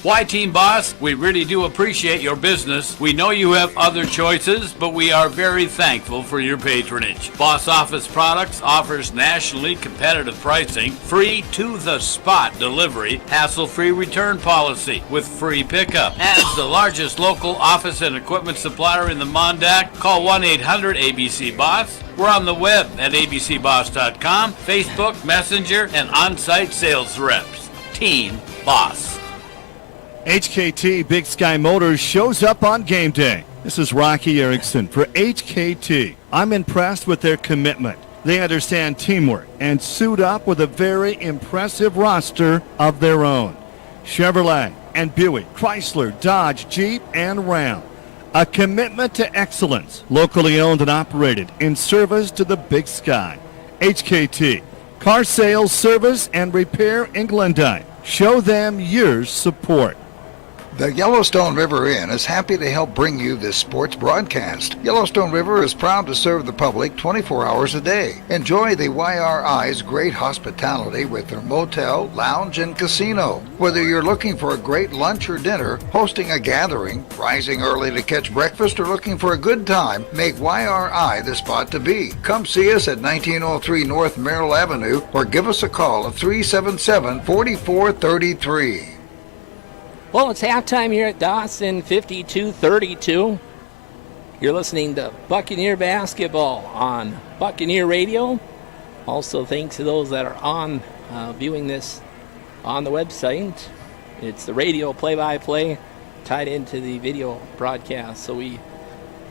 Why, Team Boss, we really do appreciate your business. We know you have other choices, but we are very thankful for your patronage. Boss Office Products offers nationally competitive pricing, free to-the-spot delivery, hassle-free return policy with free pickup. As the largest local office and equipment supplier in the Mondac, call 1-800-ABC-BOSS. We're on the web at abcboss.com, Facebook, Messenger, and on-site sales reps. Team Boss. HKT Big Sky Motors shows up on game day. This is Rocky Erickson for HKT. I'm impressed with their commitment. They understand teamwork and suit up with a very impressive roster of their own. Chevrolet and Buick, Chrysler, Dodge, Jeep, and Ram. A commitment to excellence, locally owned and operated in service to the Big Sky. HKT, car sales, service, and repair in Glendive. Show them your support. The Yellowstone River Inn is happy to help bring you this sports broadcast. Yellowstone River is proud to serve the public 24 hours a day. Enjoy the YRI's great hospitality with their motel, lounge, and casino. Whether you're looking for a great lunch or dinner, hosting a gathering, rising early to catch breakfast, or looking for a good time, make YRI the spot to be. Come see us at 1903 North Merrill Avenue or give us a call at 377-4433. Well, it's halftime here at Dawson, 52-32. You're listening to Buccaneer basketball on Buccaneer Radio. Also, thanks to those that are on viewing this on the website. It's the radio play-by-play tied into the video broadcast. So we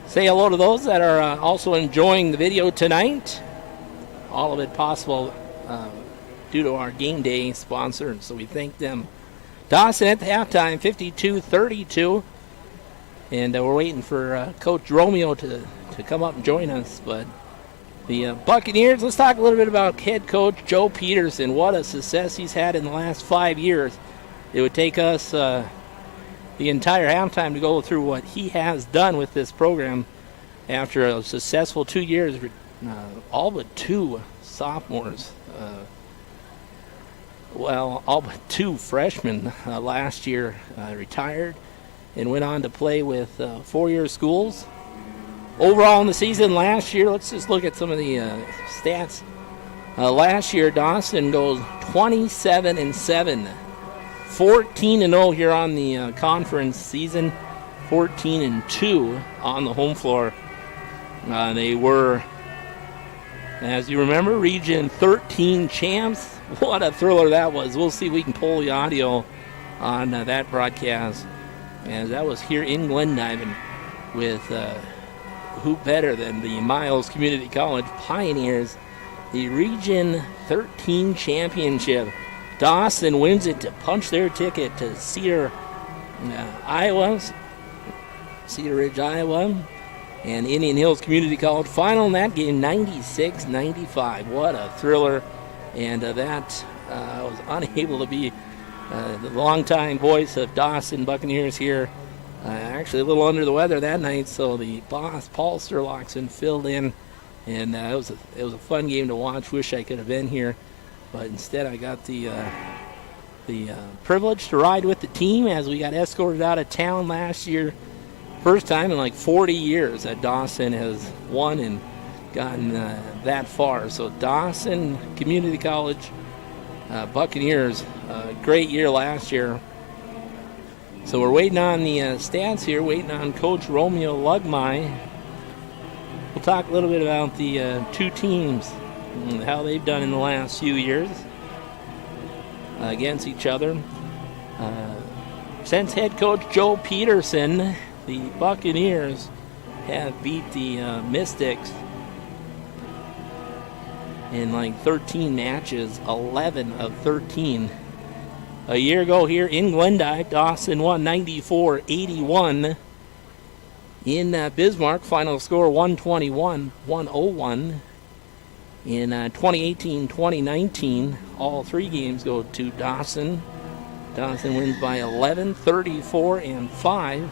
say hello to those that are also enjoying the video tonight. All of it possible due to our game day sponsors, so we thank them. Dawson at the halftime, 52-32. And we're waiting for Coach Romeo to come up and join us. But the Buccaneers, let's talk a little bit about head coach Joe Peterson. What a success he's had in the last 5 years. It would take us the entire halftime to go through what he has done with this program after a successful 2 years, all but two sophomores. All but two freshmen last year retired and went on to play with four-year schools. Overall in the season last year, let's just look at some of the stats. Last year, Dawson goes 27-7, 14-0 here on the conference season, 14-2 on the home floor. They were As you remember, Region 13 champs. What a thriller that was. We'll see if we can pull the audio on that broadcast. As that was here in Glendive with who better than the Miles Community College Pioneers, the Region 13 championship. Dawson wins it to punch their ticket to Cedar Ridge, Iowa, and Indian Hills Community College final in that game, 96-95. What a thriller. And that was unable to be the longtime voice of Dawson Buccaneers here. Actually a little under the weather that night, so the boss, Paul Sturlockson, filled in. And it was a fun game to watch. Wish I could have been here. But instead I got the privilege to ride with the team as we got escorted out of town last year. First time in like 40 years that Dawson has won and gotten that far. So Dawson Community College Buccaneers, great year last year. So we're waiting on the stats here, waiting on Coach Romeo Lugmai. We'll talk a little bit about the two teams and how they've done in the last few years against each other. Since head coach Joe Peterson, the Buccaneers have beat the Mystics in like 13 matches, 11 of 13. A year ago here in Glendive, Dawson won 94-81. In Bismarck, final score 121-101. In 2018-2019, all three games go to Dawson. Dawson wins by 11, 34, and 5.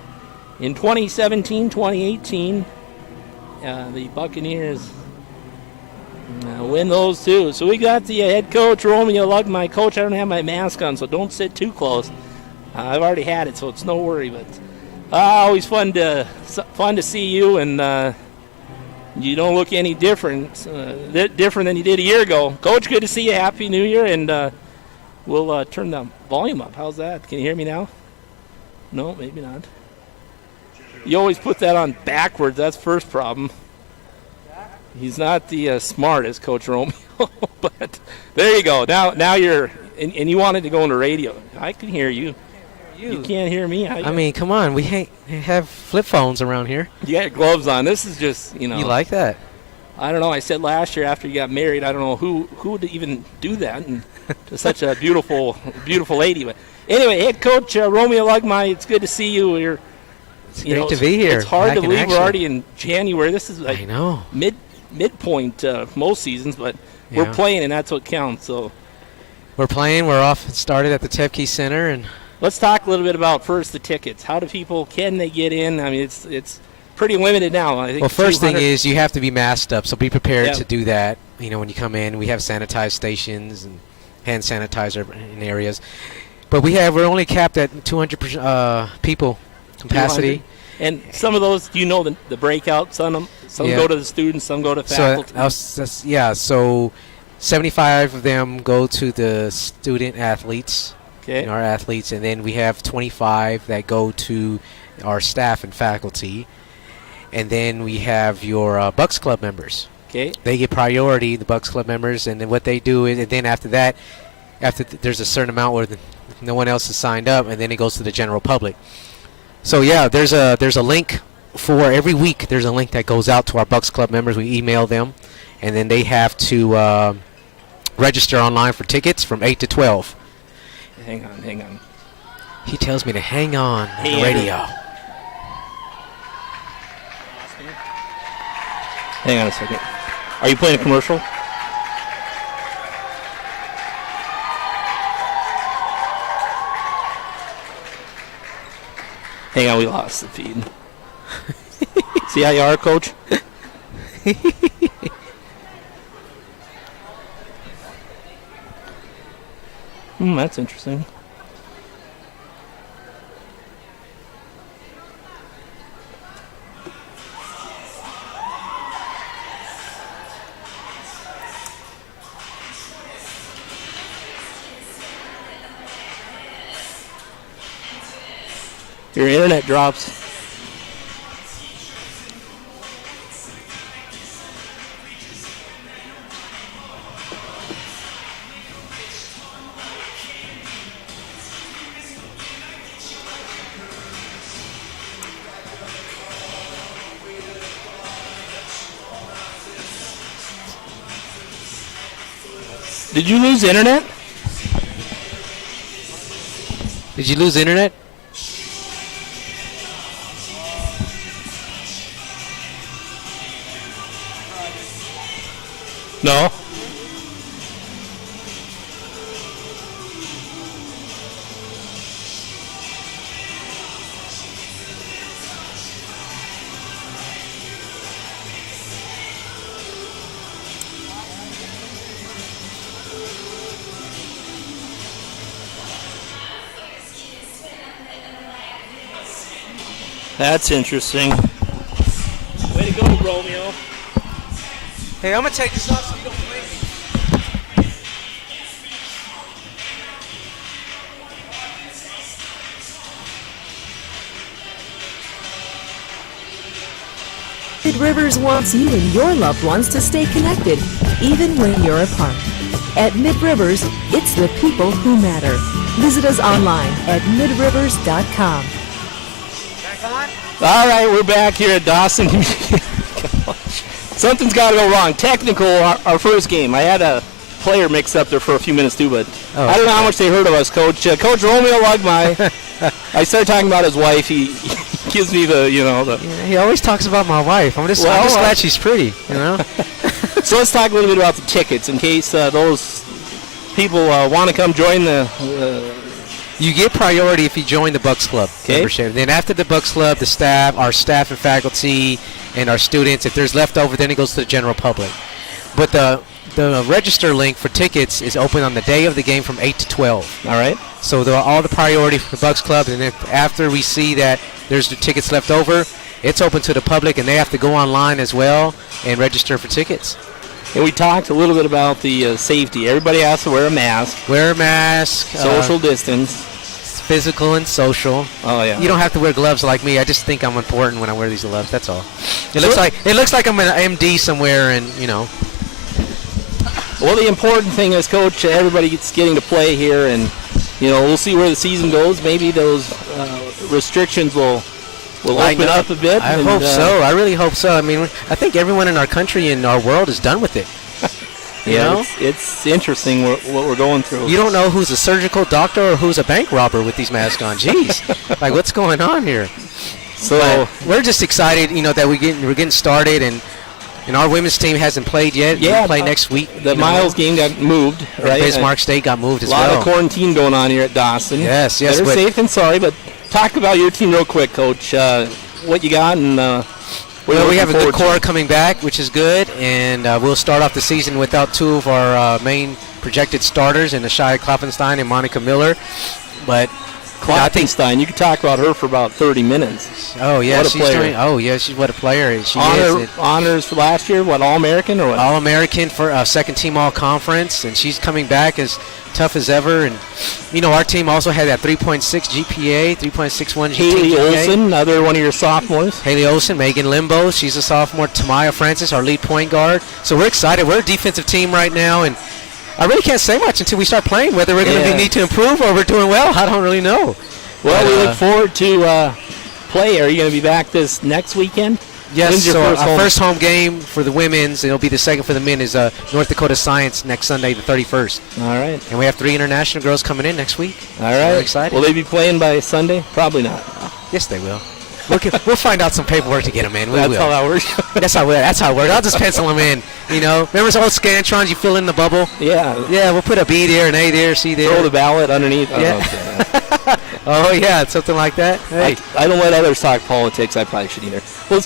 In 2017-2018, the Buccaneers win those two. So we got the head coach, Romeo Lugmai. Coach, I don't have my mask on, so don't sit too close. I've already had it, so it's no worry. But always fun to see you, and you don't look any different than you did a year ago. Coach, good to see you. Happy New Year, and we'll turn the volume up. How's that? Can you hear me now? No, maybe not. You always put that on backwards. That's first problem. He's not the smartest, Coach Romeo, but there you go. Now you're, and you wanted to go into radio. I can hear you. You can't hear me. I mean, come on. We have flip phones around here. You got your gloves on. This is just, You like that? I don't know. I said last year after you got married, I don't know who would even do that, and to such a beautiful lady. But anyway, head coach Romeo Lugmai, it's good to see you. It's great to be here. It's hard to believe we're already in January. This is like I know. midpoint most seasons, but we're playing, and that's what counts. So we're playing. We're off. Started at the Tepke Center, and let's talk a little bit about first the tickets. How do people can they get in? I mean, it's pretty limited now. I think. Well, first thing is you have to be masked up, so be prepared to do that. When you come in, we have sanitized stations and hand sanitizer in areas, but we're only capped at 200 people capacity. 200. And some of those, the breakout? Some go to the students, some go to faculty. So 75 of them go to the student athletes, our athletes, and then we have 25 that go to our staff and faculty. And then we have your Bucks Club members. Okay. They get priority, the Bucks Club members, and then what they do is, and then after that, there's a certain amount where no one else is signed up, and then it goes to the general public. So there's a link for every week. There's a link that goes out to our Bucks Club members. We email them, and then they have to register online for tickets from 8 to 12. Hang on. He tells me to hang on the radio. Hang on a second. Are you playing a commercial? Hang on, we lost the feed. See how you are, Coach? That's interesting. Your internet drops. Did you lose internet? Did you lose internet? No. That's interesting. Way to go, Romeo. Hey, I'm going to take this off so you don't blame me. Mid Rivers wants you and your loved ones to stay connected, even when you're apart. At Mid Rivers, it's the people who matter. Visit us online at midrivers.com. All right, we're back here at Dawson. Something's got to go wrong. Technical, our first game. I had a player mix up there for a few minutes too, but I don't know how much they heard of us, Coach. Coach Romeo Lugmai. I started talking about his wife. He gives me the. Yeah, he always talks about my wife. I'm just glad she's pretty, So let's talk a little bit about the tickets in case those people want to come join the. You get priority if you join the Bucks Club membership. Then after the Bucks Club, the staff, our staff and faculty, and our students, if there's leftover, then it goes to the general public. But the register link for tickets is open on the day of the game from 8 to 12. All right. So all the priority for the Bucks Club, and if after we see that there's the tickets left over, it's open to the public, and they have to go online as well and register for tickets. And we talked a little bit about the safety. Everybody has to wear a mask. Wear a mask. Social distance. Physical and social. Oh yeah. You don't have to wear gloves like me. I just think I'm important when I wear these gloves. That's all. It looks like I'm an MD somewhere, and Well, the important thing is, Coach, everybody's getting to play here, and we'll see where the season goes. Maybe those restrictions will open up a bit. I hope so. I really hope so. I mean, I think everyone in our country and our world is done with it. It's interesting what we're going through. You don't know who's a surgical doctor or who's a bank robber with these masks on. Jeez, like what's going on here? So but we're just excited, that we're getting started, and our women's team hasn't played yet. Yeah, we'll play next week. The Miles game got moved, right? Bismarck State got moved as well. A lot of quarantine going on here at Dawson. Yes. Better safe than sorry. But talk about your team real quick, Coach. What you got and. We have a good core coming back, which is good, and we'll start off the season without two of our main projected starters, in Ashaya Klopfenstein and Monica Miller. But Klopfenstein, you could talk about her for about 30 minutes. Oh yeah, she's what a player she is. Honors for last year, what, All-American or what? All-American for second team All-Conference, and she's coming back as tough as ever. And our team also had that 3.6 GPA, 3.61 GPA. Haley Olsen, another one of your sophomores. Haley Olsen, Megan Limbo, she's a sophomore. Tamaya Francis, our lead point guard. So we're excited. We're a defensive team right now, and I really can't say much until we start playing. Whether we're going to need to improve or we're doing well, I don't really know. Well, we look forward to play. Are you going to be back this next weekend? Yes, so our first home game for the women's, and it'll be the second for the men, is North Dakota Science next Sunday, the 31st. All right. And we have 3 international girls coming in next week. All right. We're excited. Will they be playing by Sunday? Probably not. Yes, they will. We'll find out some paperwork to get them in. That's how that works. That's how it works. I'll just pencil them in. Remember those old Scantrons you fill in the bubble? Yeah. Yeah, we'll put a B there, an A there, C there. Throw the ballot underneath. Yeah. Oh, yeah, something like that. Hey. I don't let others talk politics. I probably should either. Well,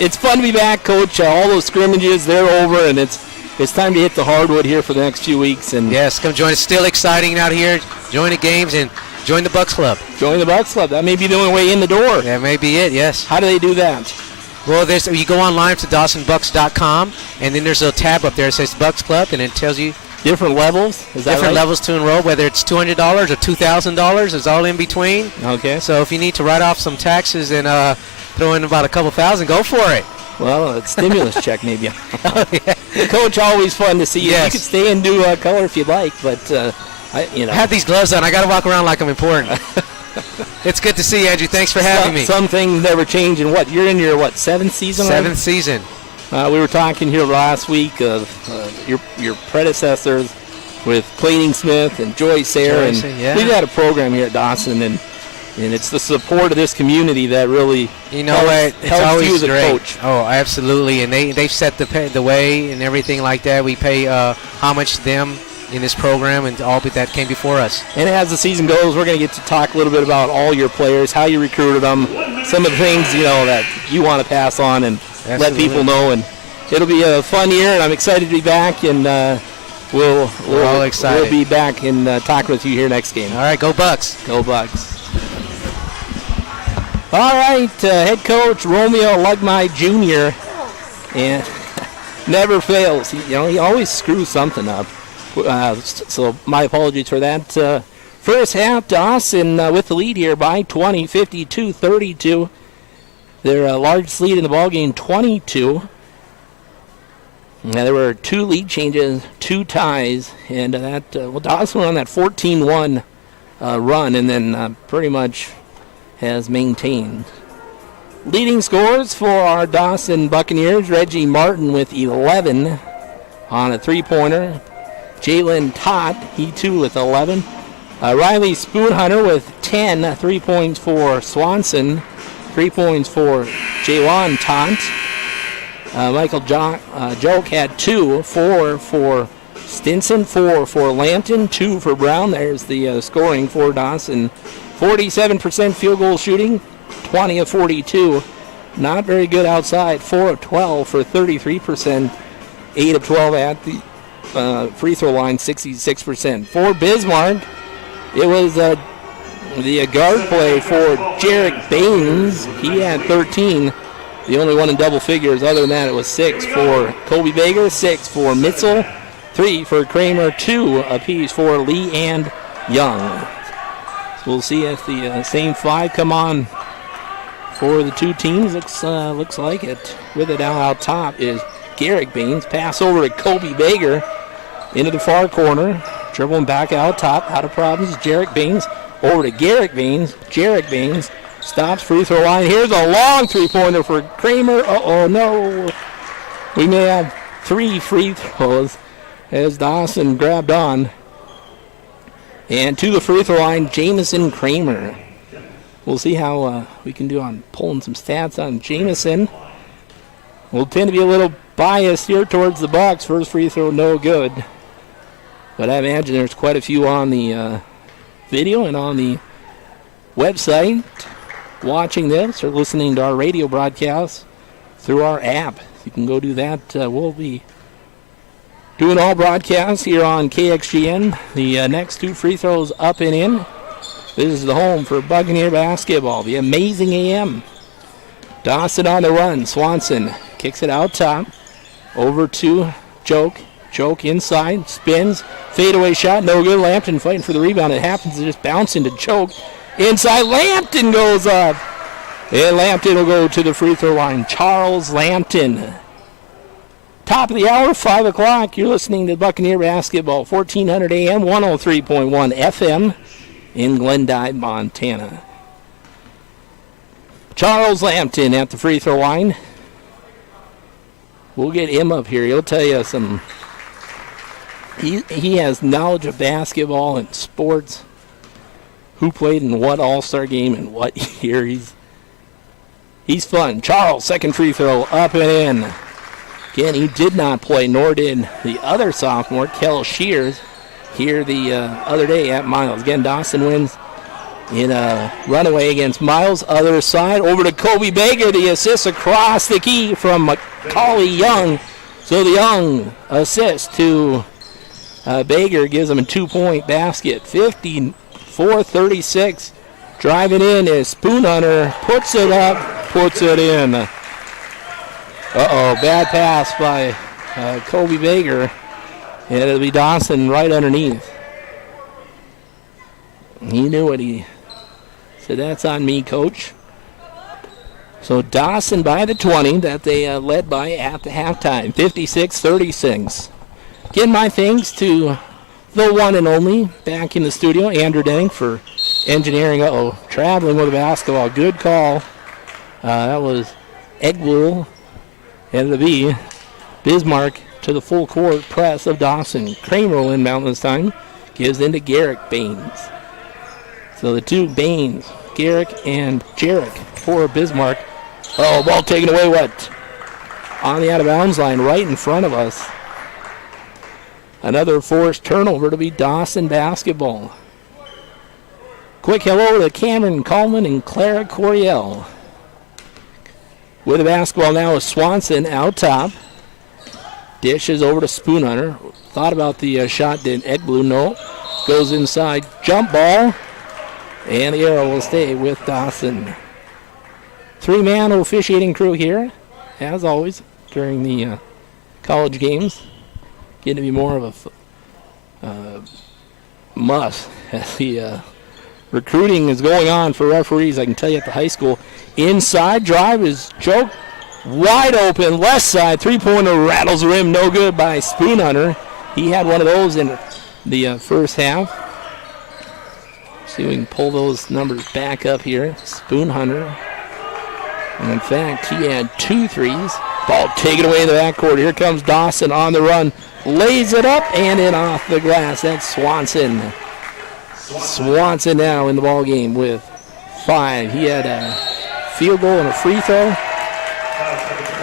it's fun to be back, Coach. All those scrimmages, they're over, and it's time to hit the hardwood here for the next few weeks. And yes, come join us. Still exciting out here. Join the games and join the Bucks Club. Join the Bucks Club. That may be the only way in the door. That may be it, yes. How do they do that? Well, you go online to DawsonBucks.com, and then there's a tab up there that says Bucks Club, and it tells you different levels. Is that different right? levels to enroll, whether it's $200 or $2,000. It's all in between. Okay. So if you need to write off some taxes and throw in about a couple thousand, go for it. Well, a stimulus check maybe. Oh, yeah. Coach, always fun to see you. Yes. You can stay and do color if you'd like, but I have these gloves on. I got to walk around like I'm important. It's good to see you, Andrew. Thanks for having me. Some things never change. And what? You're in your seventh season? Seventh season. We were talking here last week of your predecessors with Cleaning Smith and Joyce Sayre. And we've had a program here at Dawson, and it's the support of this community that really it's always you as a great. coach. Oh, absolutely. And they've set the way and everything like that. We pay homage to them in this program and all that came before us. And as the season goes, we're going to get to talk a little bit about all your players, how you recruited them, some of the things that you want to pass on and let people know. And it'll be a fun year, and I'm excited to be back. And we're all excited. We'll be back and talk with you here next game. All right, go Bucks. Go Bucks. All right, head coach Romeo Lugmai Jr. and never fails. He always screws something up. So my apologies for that. First half, Dawson with the lead here by 20, 52-32. Their largest lead in the ballgame, 22. Now, there were 2 lead changes, 2 ties, and Dawson went on that 14-1 run, and then pretty much has maintained. Leading scores for our Dawson Buccaneers, Reggie Martin with 11 on a 3-pointer. Jalen Todd, he too with 11. Riley Spoonhunter with 10, 3 points for Swanson, 3 points for Jawan Tant. Michael Joke had 2, 4 for Stinson, 4 for Lampton, 2 for Brown. There's the scoring for Dawson. 47% field goal shooting, 20 of 42. Not very good outside, 4 of 12 for 33%, 8 of 12 at the free throw line, 66%. For Bismarck, it was the guard play for Jarek Baines. He had 13, the only one in double figures. Other than that, it was 6 for Kobe Baker, 6 for Mitzel, 3 for Kramer, 2 apiece for Lee and Young. So we'll see if the same 5 come on for the 2 teams. Looks like it. With it out top is Garrick Baines. Pass over to Kobe Baker into the far corner. Dribbling back out top. Out of problems. Jarek Baines over to Garrick Baines. Jarek Baines stops free throw line. Here's a long 3-pointer for Kramer. Uh-oh, no. We may have 3 free throws as Dawson grabbed on. And to the free throw line, Jamison Kramer. We'll see how we can do on pulling some stats on Jamison. We'll tend to be a little biased here towards the Bucks. First free throw, no good. But I imagine there's quite a few on the video and on the website watching this or listening to our radio broadcast through our app. You can go do that. We'll be doing all broadcasts here on KXGN. The next 2 free throws up and in. This is the home for Buccaneer basketball, the amazing AM. Dawson on the run. Swanson kicks it out top. Over to Joke. Joke inside. Spins. Fadeaway shot. No good. Lampton fighting for the rebound. It happens to just bounce into Joke. Inside. Lampton goes up. And Lampton will go to the free throw line. Charles Lampton. Top of the hour, 5 o'clock. You're listening to Buccaneer Basketball, 1400 AM, 103.1 FM in Glendive, Montana. Charles Lampton at the free throw line. We'll get him up here. He'll tell you some. He has knowledge of basketball and sports. Who played in what All-Star game and what year. He's fun. Charles, second free throw, up and in. Again, he did not play, nor did the other sophomore, Kel Shears, here the other day at Miles. Again, Dawson wins in a runaway against Miles. Other side, over to Kobe Baker. The assist across the key from Macaulay Young. So the Young assist to Baker gives him a 2-point basket. 54-36. Driving in is Spoonhunter. Puts it up, puts it in. Uh-oh, bad pass by Kobe Baker. And it'll be Dawson right underneath. He knew what he said. That's on me, coach. So Dawson by the 20 that they led by at the halftime. 56-36. Again, my thanks to the one and only back in the studio, Andrew Denning, for engineering. Traveling with a basketball. Good call. That was Egglul. And it'll be Bismarck to the full court press of Dawson. Kramer will inbound this time. Gives into Garrick Baines. So the two Baines, Garrick and Jarek for Bismarck. Oh, ball taken away, what? On the out-of-bounds line right in front of us. Another forced turnover to be Dawson basketball. Quick hello to Cameron Coleman and Clara Coriel. With the basketball now is Swanson out top. Dishes over to Spoonhunter. Thought about the shot, did Egblue? No. Goes inside. Jump ball. And the arrow will stay with Dawson. Three-man officiating crew here, as always, during the college games. Getting to be more of a must as the recruiting is going on for referees, I can tell you, at the high school. Inside drive is choked. Wide open, left side, three-pointer rattles the rim, no good by Spoonhunter. He had one of those in the first half. See if we can pull those numbers back up here. Spoonhunter. And in fact, he had 2 threes. Ball taken away in the backcourt. Here comes Dawson on the run. Lays it up and in off the glass. That's Swanson. Swanson now in the ball game with 5. He had a field goal and a free throw.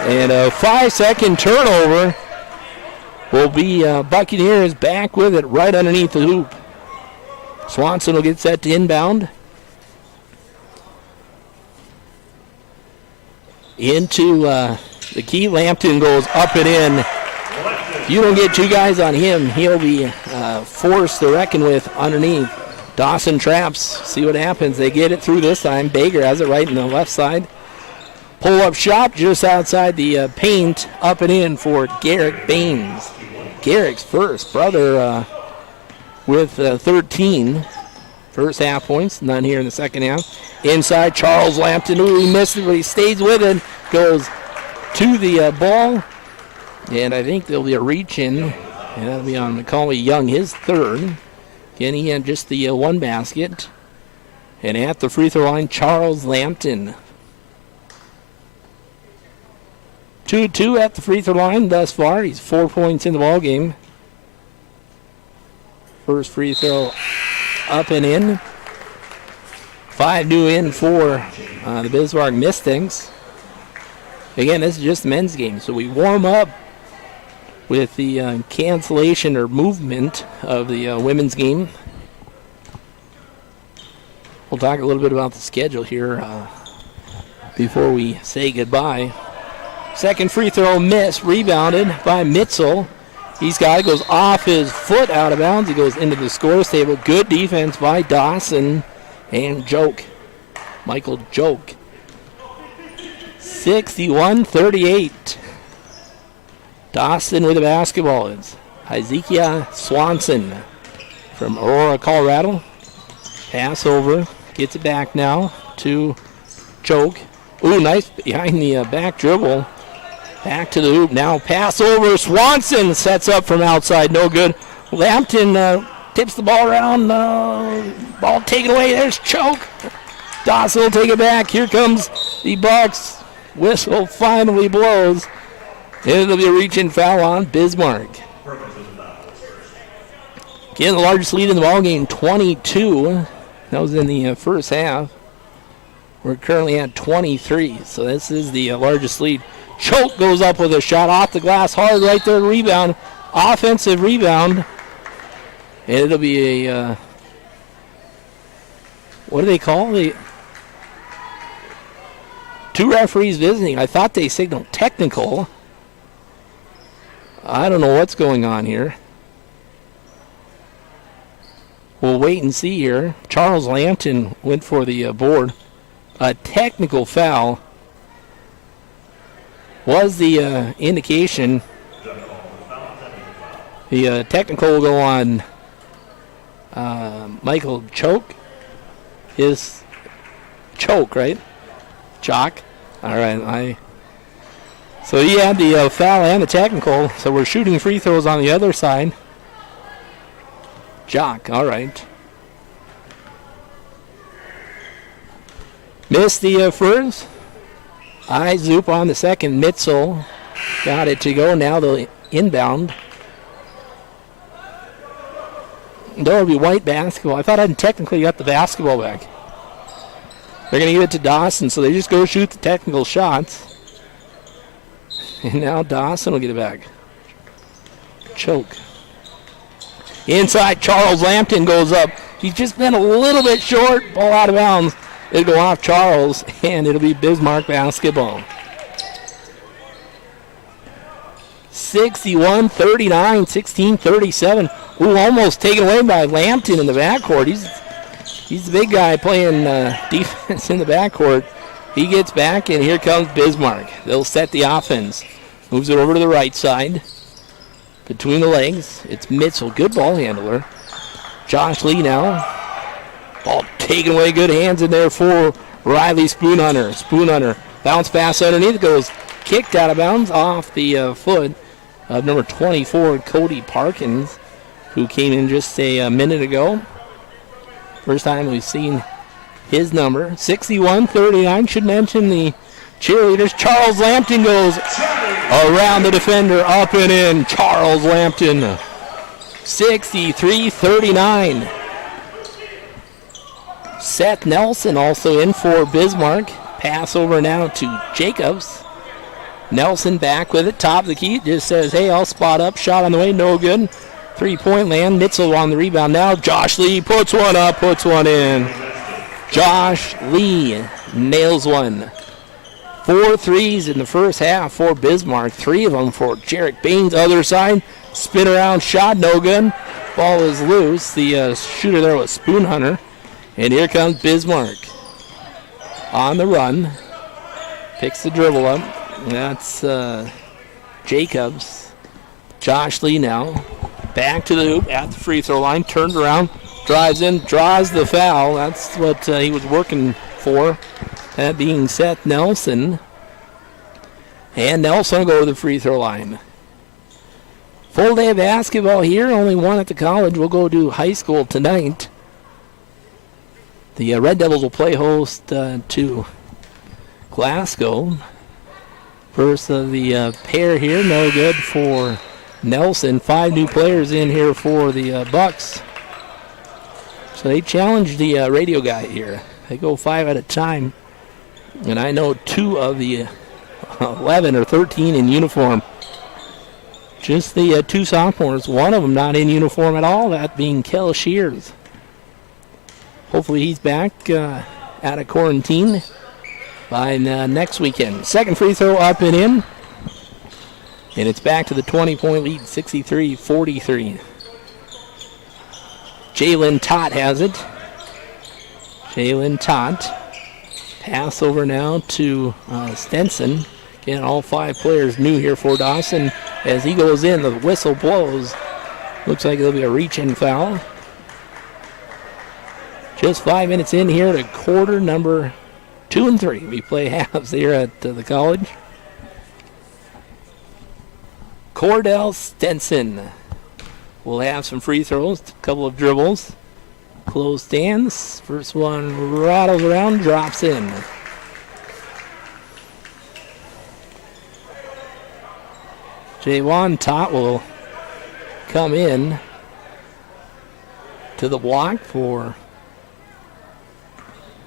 And a 5-second turnover will be Buccaneers back with it right underneath the hoop. Swanson will get set to inbound. Into the key. Lampton goes up and in. If you don't get 2 guys on him, he'll be forced to reckon with underneath. Dawson traps. See what happens. They get it through this time. Baker has it right in the left side. Pull-up shot just outside the paint. Up and in for Garrick Baines. Garrick's first. Brother with 13. First half points. None here in the second half. Inside, Charles Lampton. Ooh, he missed it, but he stays with it. Goes to the ball. And I think there'll be a reach in. And that'll be on Macaulay Young, his third. Again, he had just the one basket. And at the free throw line, Charles Lampton. 2-2 at the free throw line thus far. He's 4 points in the ball game. First free throw up and in. 5 new in for the Bismarck Mustangs. Again, this is just the men's game, so we warm up with the cancellation or movement of the women's game. We'll talk a little bit about the schedule here before we say goodbye. Second free throw miss, rebounded by Mitzel. He's got it, goes off his foot out of bounds. He goes into the scores table. Good defense by Dawson and Joke. Michael Joke. 61-38. Dawson with the basketball is Hezekiah Swanson from Aurora, Colorado. Pass over. Gets it back now to Joke. Ooh, nice behind the back dribble. Back to the hoop now. Pass over. Swanson sets up from outside. No good. Lampton tips the ball around. Ball taken away. There's Choke. Dawson will take it back. Here comes the Bucks. Whistle finally blows. It'll be a reach-in foul on Bismarck. Again, the largest lead in the ballgame, 22. That was in the first half. We're currently at 23, so this is the largest lead. Choke goes up with a shot off the glass, hard right there, rebound, offensive rebound. And it'll be a, what do they call the 2 referees visiting? I thought they signaled technical. I don't know what's going on here. We'll wait and see here. Charles Lampton went for the board. A technical foul was the indication. The technical will go on Michael Choke. His Choke, right? Jock. All right. So he had the foul and the technical. So we're shooting free throws on the other side. Jock. All right. Missed the first. Zoop on the second. Mitzel got it to go. Now they'll inbound. There'll be white basketball. I thought I'd technically got the basketball back. They're going to give it to Dawson, so they just go shoot the technical shots. And now Dawson will get it back. Choke. Inside, Charles Lampton goes up. He's just been a little bit short. Ball out of bounds. It'll go off Charles, and it'll be Bismarck basketball. 61-39, 16-37. Ooh, almost taken away by Lampton in the backcourt. He's the big guy playing defense in the backcourt. He gets back, and here comes Bismarck. They'll set the offense. Moves it over to the right side. Between the legs, it's Mitchell. Good ball handler. Josh Lee now. Ball taken away. Good hands in there for Riley Spoonhunter. Spoonhunter. Bounce pass underneath. Goes kicked out of bounds off the foot of number 24, Cody Parkins, who came in just a minute ago. First time we've seen his number. 61-39. Should mention the cheerleaders. Charles Lampton goes around the defender, up and in. Charles Lampton. 63-39. Seth Nelson also in for Bismarck. Pass over now to Jacobs. Nelson back with it, top of the key. Just says, hey, I'll spot up. Shot on the way, no good. 3-point land. Nitzel on the rebound now. Josh Lee puts one up, puts one in. Josh Lee nails one. 4 threes in the first half for Bismarck. 3 of them for Jarek Baines. Other side, spin around shot, no good. Ball is loose. The shooter there was Spoonhunter. And here comes Bismarck. On the run. Picks the dribble up. That's Jacobs. Josh Lee now. Back to the hoop at the free throw line. Turns around. Drives in. Draws the foul. That's what he was working for. That being Seth Nelson. And Nelson will go to the free throw line. Full day of basketball here. Only one at the college. We'll go to high school tonight. The Red Devils will play host to Glasgow. First of the pair here. No good for Nelson. 5 new players in here for the Bucks. So they challenged the radio guy here. They go 5 at a time. And I know 2 of the 11 or 13 in uniform. Just the 2 sophomores. One of them not in uniform at all, that being Kel Shears. Hopefully he's back out of quarantine by next weekend. Second free throw up and in. And it's back to the 20-point lead, 63-43. Jalen Tott has it. Jalen Tott. Pass over now to Stenson. Again, all 5 players new here for Dawson. As he goes in, the whistle blows. Looks like it'll be a reach-in foul. Just 5 minutes in here to quarter number 2 and 3. We play halves here at the college. Cordell Stenson will have some free throws, a couple of dribbles. Close stands. First one rattles around, drops in. Javon Tott will come in to the block for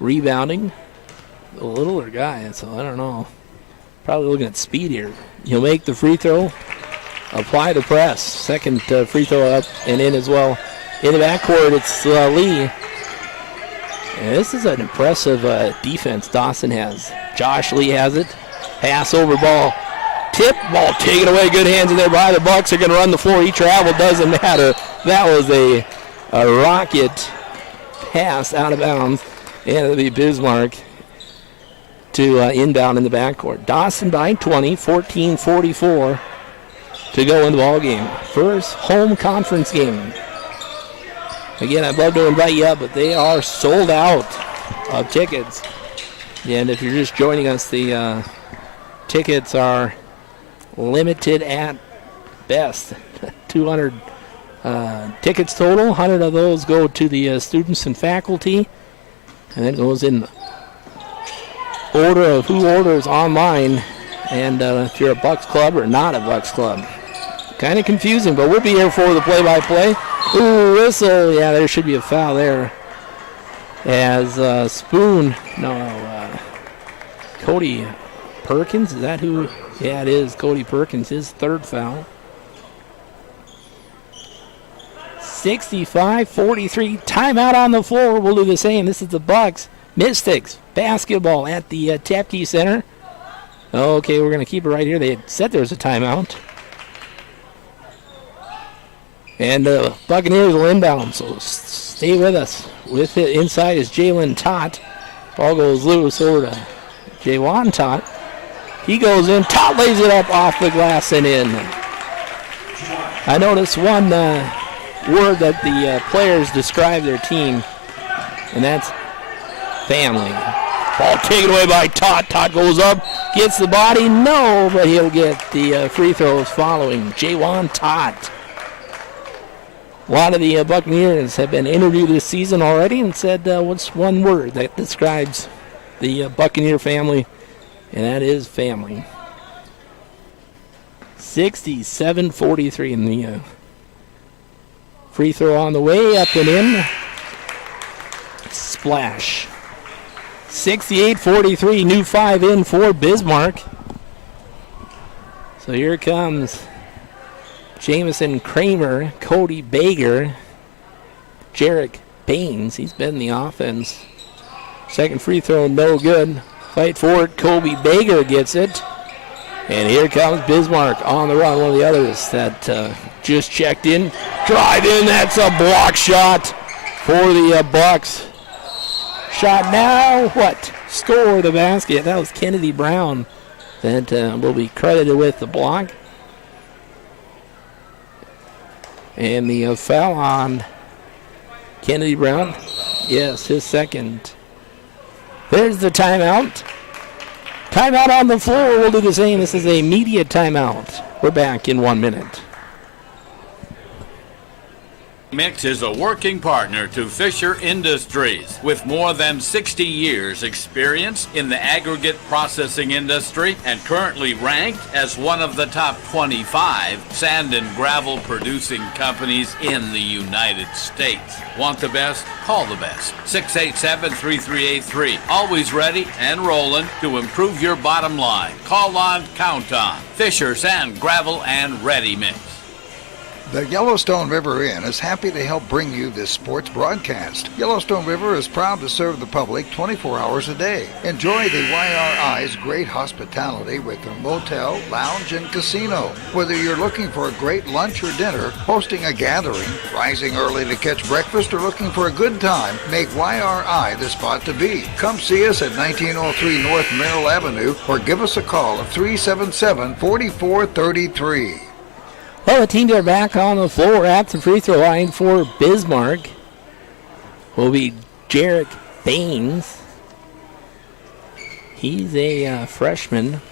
rebounding. A littler guy, so I don't know. Probably looking at speed here. He'll make the free throw. Apply the press. Second free throw up and in as well. In the backcourt, it's Lee. And this is an impressive defense Dawson has. Josh Lee has it. Pass over ball. Tip ball taken away. Good hands in there by the Bucks. They're going to run the floor. He traveled. Doesn't matter. That was a rocket pass out of bounds. And it'll be Bismarck to inbound in the backcourt. Dawson by 20, 14-44 to go in the ball game. First home conference game. Again, I'd love to invite you up, but they are sold out of tickets. And if you're just joining us, the tickets are limited at best. 200 tickets total. 100 of those go to the students and faculty. And then it goes in order of who orders online and if you're a Bucks club or not a Bucks club. Kind of confusing, but we'll be here for the play-by-play. Ooh, whistle. Yeah, there should be a foul there. As Cody Perkins, is that who? Yeah, it is Cody Perkins, his third foul. 65-43, timeout on the floor. We'll do the same. This is the Bucks Mystics basketball at the Tapkey Center. Okay, we're going to keep it right here. They had said there was a timeout. And the Buccaneers will inbound, so stay with us. With it inside is Jalen Tott. Ball goes loose over to Jaywan Tott. He goes in. Tott lays it up off the glass and in. I noticed one word that the players describe their team, and that's family. Ball taken away by Tott. Tott goes up, gets the body. No, but he'll get the free throws following. Jaywan Tott. A lot of the Buccaneers have been interviewed this season already and said, what's one word that describes the Buccaneer family? And that is family. 67-43 in the free throw on the way, up and in. Splash. 68-43, new 5 in for Bismarck. So here comes Jamison Kramer, Cody Bager, Jarek Baines. He's been in the offense. Second free throw, no good. Fight for it. Kobe Bager gets it. And here comes Bismarck on the run. One of the others that just checked in. Drive in. That's a block shot for the Bucks. Shot now. What? Score the basket. That was Kennedy Brown that will be credited with the block. And the foul on Kennedy Brown. Yes, his second. There's the timeout. Timeout on the floor. We'll do the same. This is a media timeout. We're back in 1 minute. Mix is a working partner to Fisher Industries with more than 60 years experience in the aggregate processing industry and currently ranked as one of the top 25 sand and gravel producing companies in the United States. Want the best? Call the best. 687-3383. Always ready and rolling to improve your bottom line. Call on, count on. Fisher Sand, Gravel, and Ready Mix. The Yellowstone River Inn is happy to help bring you this sports broadcast. Yellowstone River is proud to serve the public 24 hours a day. Enjoy the YRI's great hospitality with their motel, lounge, and casino. Whether you're looking for a great lunch or dinner, hosting a gathering, rising early to catch breakfast, or looking for a good time, make YRI the spot to be. Come see us at 1903 North Merrill Avenue or give us a call at 377-4433. Well, the teams are back on the floor at the free throw line for Bismarck. Will be Jarek Baines. He's a freshman.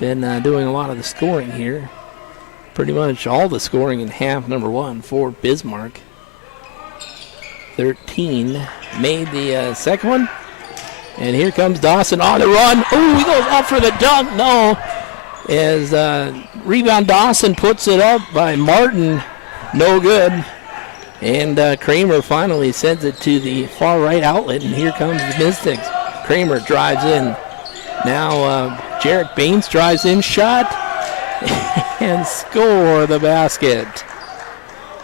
Been doing a lot of the scoring here. Pretty much all the scoring in half number one for Bismarck. 13 made the second one. And here comes Dawson on the run. Oh, he goes up for the dunk. No. As rebound, Dawson puts it up by Martin. No good. And Kramer finally sends it to the far right outlet. And here comes the Mystics. Kramer drives in. Now Jarek Baines drives in, shot, and score the basket.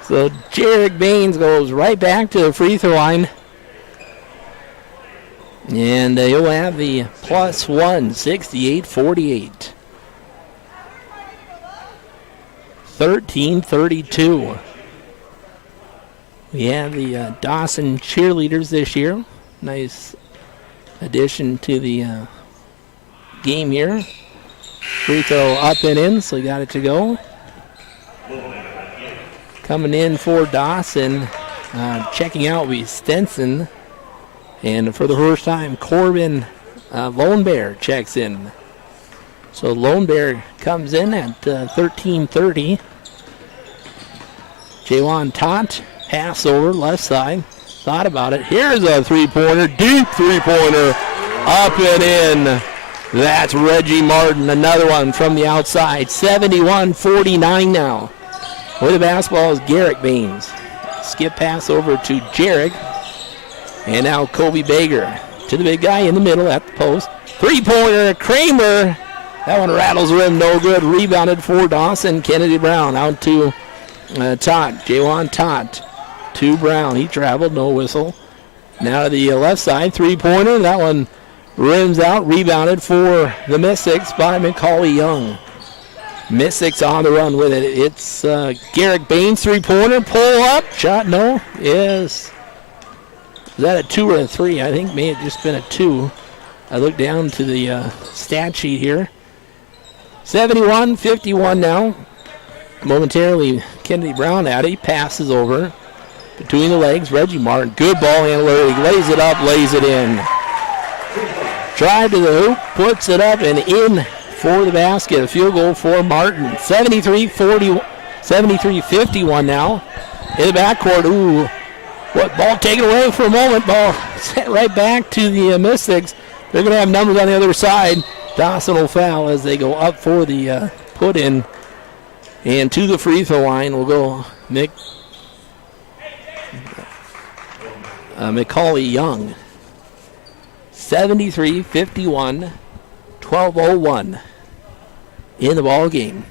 So Jarek Baines goes right back to the free throw line. And he'll have the plus one, 68-48. 13-32. We have the Dawson cheerleaders this year. Nice addition to the game here. Free throw up and in, so he got it to go. Coming in for Dawson, checking out will be Stenson. And for the first time, Corbin Lone Bear checks in. So Lone Bear comes in at 13:30. Jaywan Tott, pass over left side. Thought about it. Here's a three-pointer, deep three-pointer, up and in. That's Reggie Martin, another one from the outside. 71-49 now. With the basketball is Garrick Baines. Skip pass over to Jarek. And now Kobe Bager to the big guy in the middle at the post. Three-pointer, Kramer. That one rattles the rim, no good. Rebounded for Dawson. Kennedy Brown out to Todd. Jawan Todd to Brown. He traveled, no whistle. Now to the left side, three-pointer. That one rims out, rebounded for the Mystics by McCauley Young. Mystics on the run with it. It's Garrick Baines, three-pointer, pull up, shot, no, is that a 2 or a 3? I think it may have just been a 2. I look down to the stat sheet here. 71-51 now. Momentarily, Kennedy Brown at it. He passes over between the legs. Reggie Martin, good ball handler. He lays it up, lays it in. Drive to the hoop, puts it up and in for the basket. A field goal for Martin. 73-51 now. In the backcourt, ooh, what ball taken away for a moment. Ball sent right back to the Mystics. They're going to have numbers on the other side. Dawson will foul as they go up for the put-in. And to the free throw line will go McCauley Young. 73-51, 12:01 in the ball game.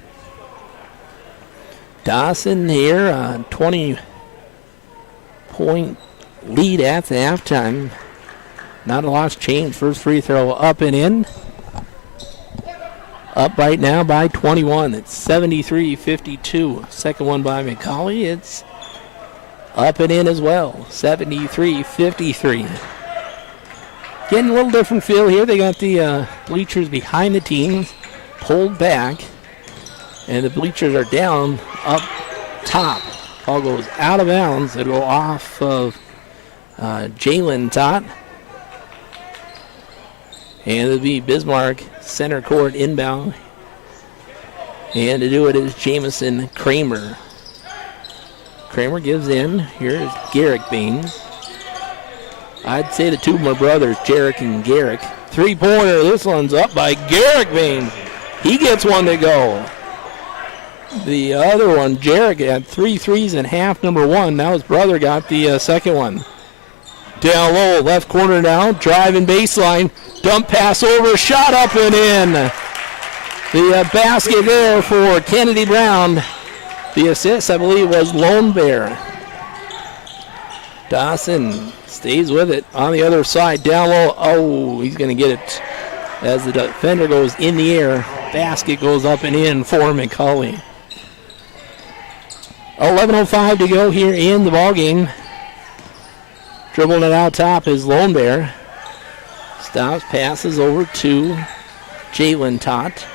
Dawson here, 20-point lead at the halftime. Not a lot's changed. First free throw up and in. Up right now by 21. It's 73-52. Second one by McCauley. It's up and in as well. 73-53. Getting a little different feel here. They got the bleachers behind the team, pulled back, and the bleachers are down up top. Ball goes out of bounds. It'll go off of Jalen Tott. And it'll be Bismarck center court inbound. And to do it is Jamison Kramer. Kramer gives in. Here's Garrick Baines. I'd say the two of my brothers, Jarek and Garrick. Three-pointer. This one's up by Garrick Baines. He gets one to go. The other one, Jarek, had 3 threes and half, number 1. Now his brother got the second one. Down low, left corner now, driving baseline, dump pass over, shot up and in. The basket there for Kennedy Brown. The assist, I believe, was Lone Bear. Dawson stays with it on the other side, down low. Oh, he's going to get it as the defender goes in the air. Basket goes up and in for McCauley. 11:05 to go here in the ballgame. Dribbling it out top is Lone Bear. Stops, passes over to Jalen Tott.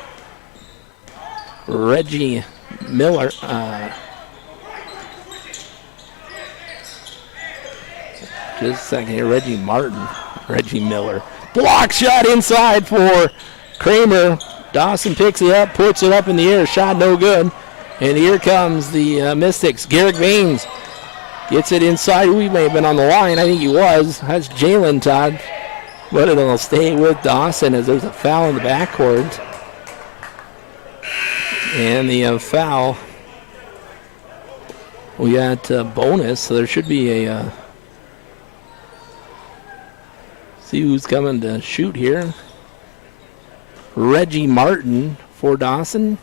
Reggie Miller. Just a second here. Reggie Martin. Reggie Miller. Block shot inside for Kramer. Dawson picks it up, puts it up in the air. Shot no good. And here comes the Mystics. Garrick Baines gets it inside. We may have been on the line. I think he was. That's Jalen Todd. But it'll stay with Dawson as there's a foul in the backcourt. And the foul, we got bonus, so there should be a... see who's coming to shoot here. Reggie Martin for Dawson.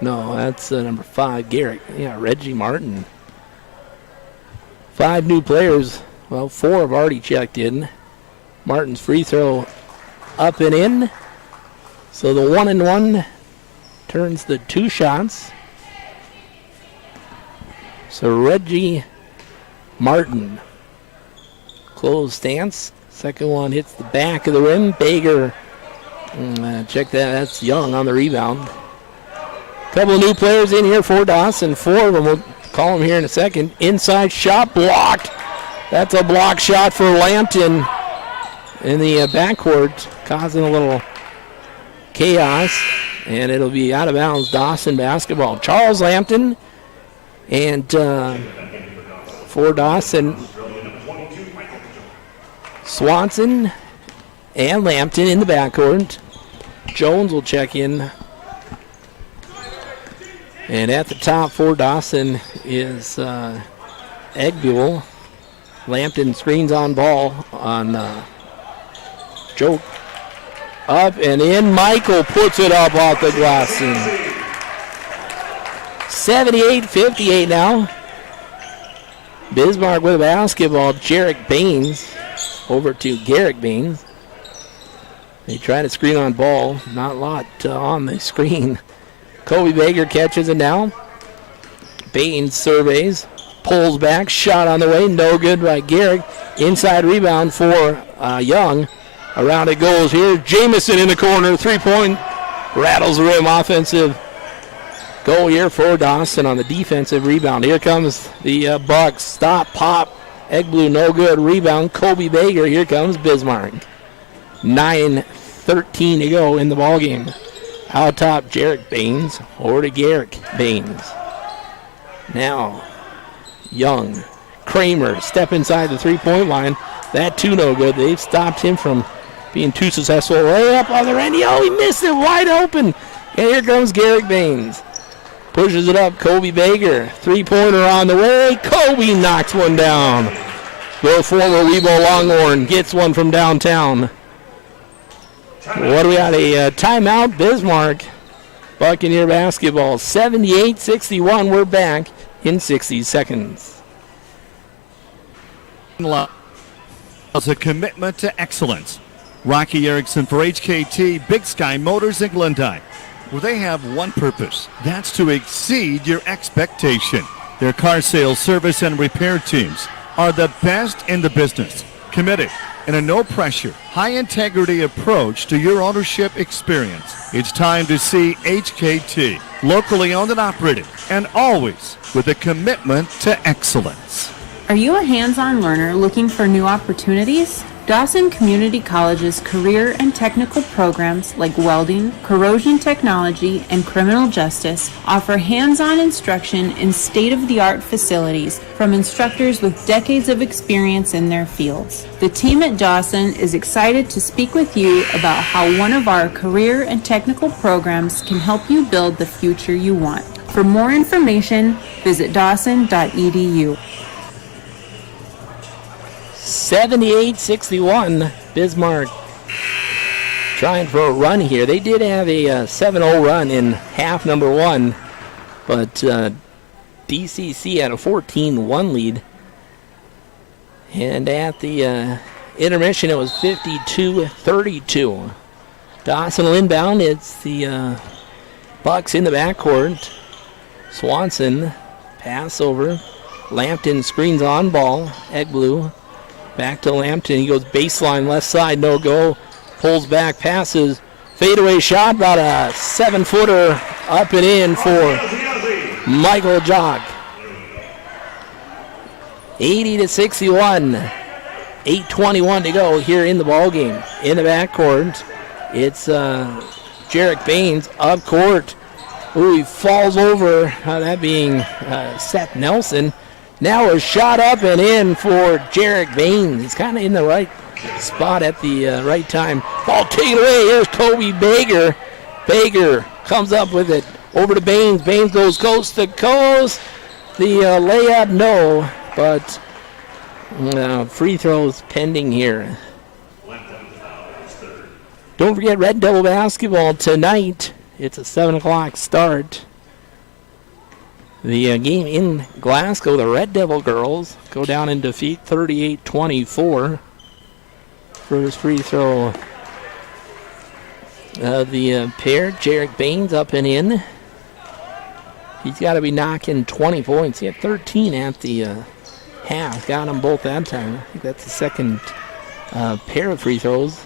No, that's number 5, Garrick. Yeah, Reggie Martin. 5 new players. Well, 4 have already checked in. Martin's free throw up and in. So the 1-and-1 turns the 2 shots. So Reggie Martin. Closed stance. Second one hits the back of the rim. Bager, check that. That's Young on the rebound. Couple of new players in here for Dawson. 4 of them, we'll call them here in a second. Inside shot blocked. That's a block shot for Lampton in the backcourt, causing a little chaos. And it'll be out of bounds, Dawson basketball. Charles Lampton, and for Dawson, Swanson, and Lampton in the backcourt. Jones will check in. And at the top for Dawson is Egbuel. Lampton screens on ball on Joke. Up and in. Michael puts it up off the glass. 78-58 now. Bismarck with a basketball. Jarek Baines over to Garrick Baines. They try to screen on ball. Not a lot on the screen. Kobe Baker catches it now. Baines surveys. Pulls back. Shot on the way. No good by Garrick. Inside rebound for Young. Around it goes here. Jamison in the corner. 3-point. Rattles the rim. Offensive goal here for Dawson on the defensive rebound. Here comes the Bucks. Stop. Pop. Egblue no good. Rebound. Kobe Baker. Here comes Bismarck. 9:13 to go in the ballgame. Out top, Jarek Baines. Over to Garrick Baines. Now, Young. Kramer step inside the 3-point line. That too no good. They've stopped him from being too successful. Way up on the end. Oh, he missed it wide open. And here comes Garrick Baines. Pushes it up. Kobe Baker. 3-pointer on the way. Kobe knocks one down. The former Webo Longhorn gets one from downtown. What do we got? A timeout. Bismarck. Buccaneer basketball. 78-61. We're back in 60 seconds. As a commitment to excellence. Rocky Erickson for HKT Big Sky Motors in Glendive, where they have one purpose. That's to exceed your expectation. Their car sales, service, and repair teams are the best in the business. Committed in a no-pressure, high-integrity approach to your ownership experience. It's time to see HKT, locally owned and operated, and always with a commitment to excellence. Are you a hands-on learner looking for new opportunities? Dawson Community College's career and technical programs like welding, corrosion technology, and criminal justice offer hands-on instruction in state-of-the-art facilities from instructors with decades of experience in their fields. The team at Dawson is excited to speak with you about how one of our career and technical programs can help you build the future you want. For more information, visit dawson.edu. 78-61. Bismarck trying for a run here. They did have a 7-0 run in half number one, but DCC had a 14-1 lead. And at the intermission, it was 52-32. Dawson will inbound. It's the Bucks in the backcourt. Swanson, pass over. Lampton screens on ball. Egblue. Back to Lampton. He goes baseline left side. No go. Pulls back. Passes. Fadeaway shot. About a 7-footer up and in for Michael Jock. 80-61. 8:21 to go here in the ballgame. In the backcourt, it's Jarek Baines up court. Ooh, he falls over. That being Seth Nelson. Now a shot up and in for Jarek Baines. He's kind of in the right spot at the right time. Ball taken away. Here's Kobe Baker. Baker comes up with it. Over to Baines. Baines goes coast to coast. The layup, no. But free throws pending here. Don't forget Red Devil basketball tonight. It's a 7 o'clock start. The game in Glasgow, the Red Devil girls go down and defeat 38-24. First free throw. The pair, Jarek Baines up and in. He's got to be knocking 20 points. He had 13 at the half. Got them both that time. I think that's the second pair of free throws.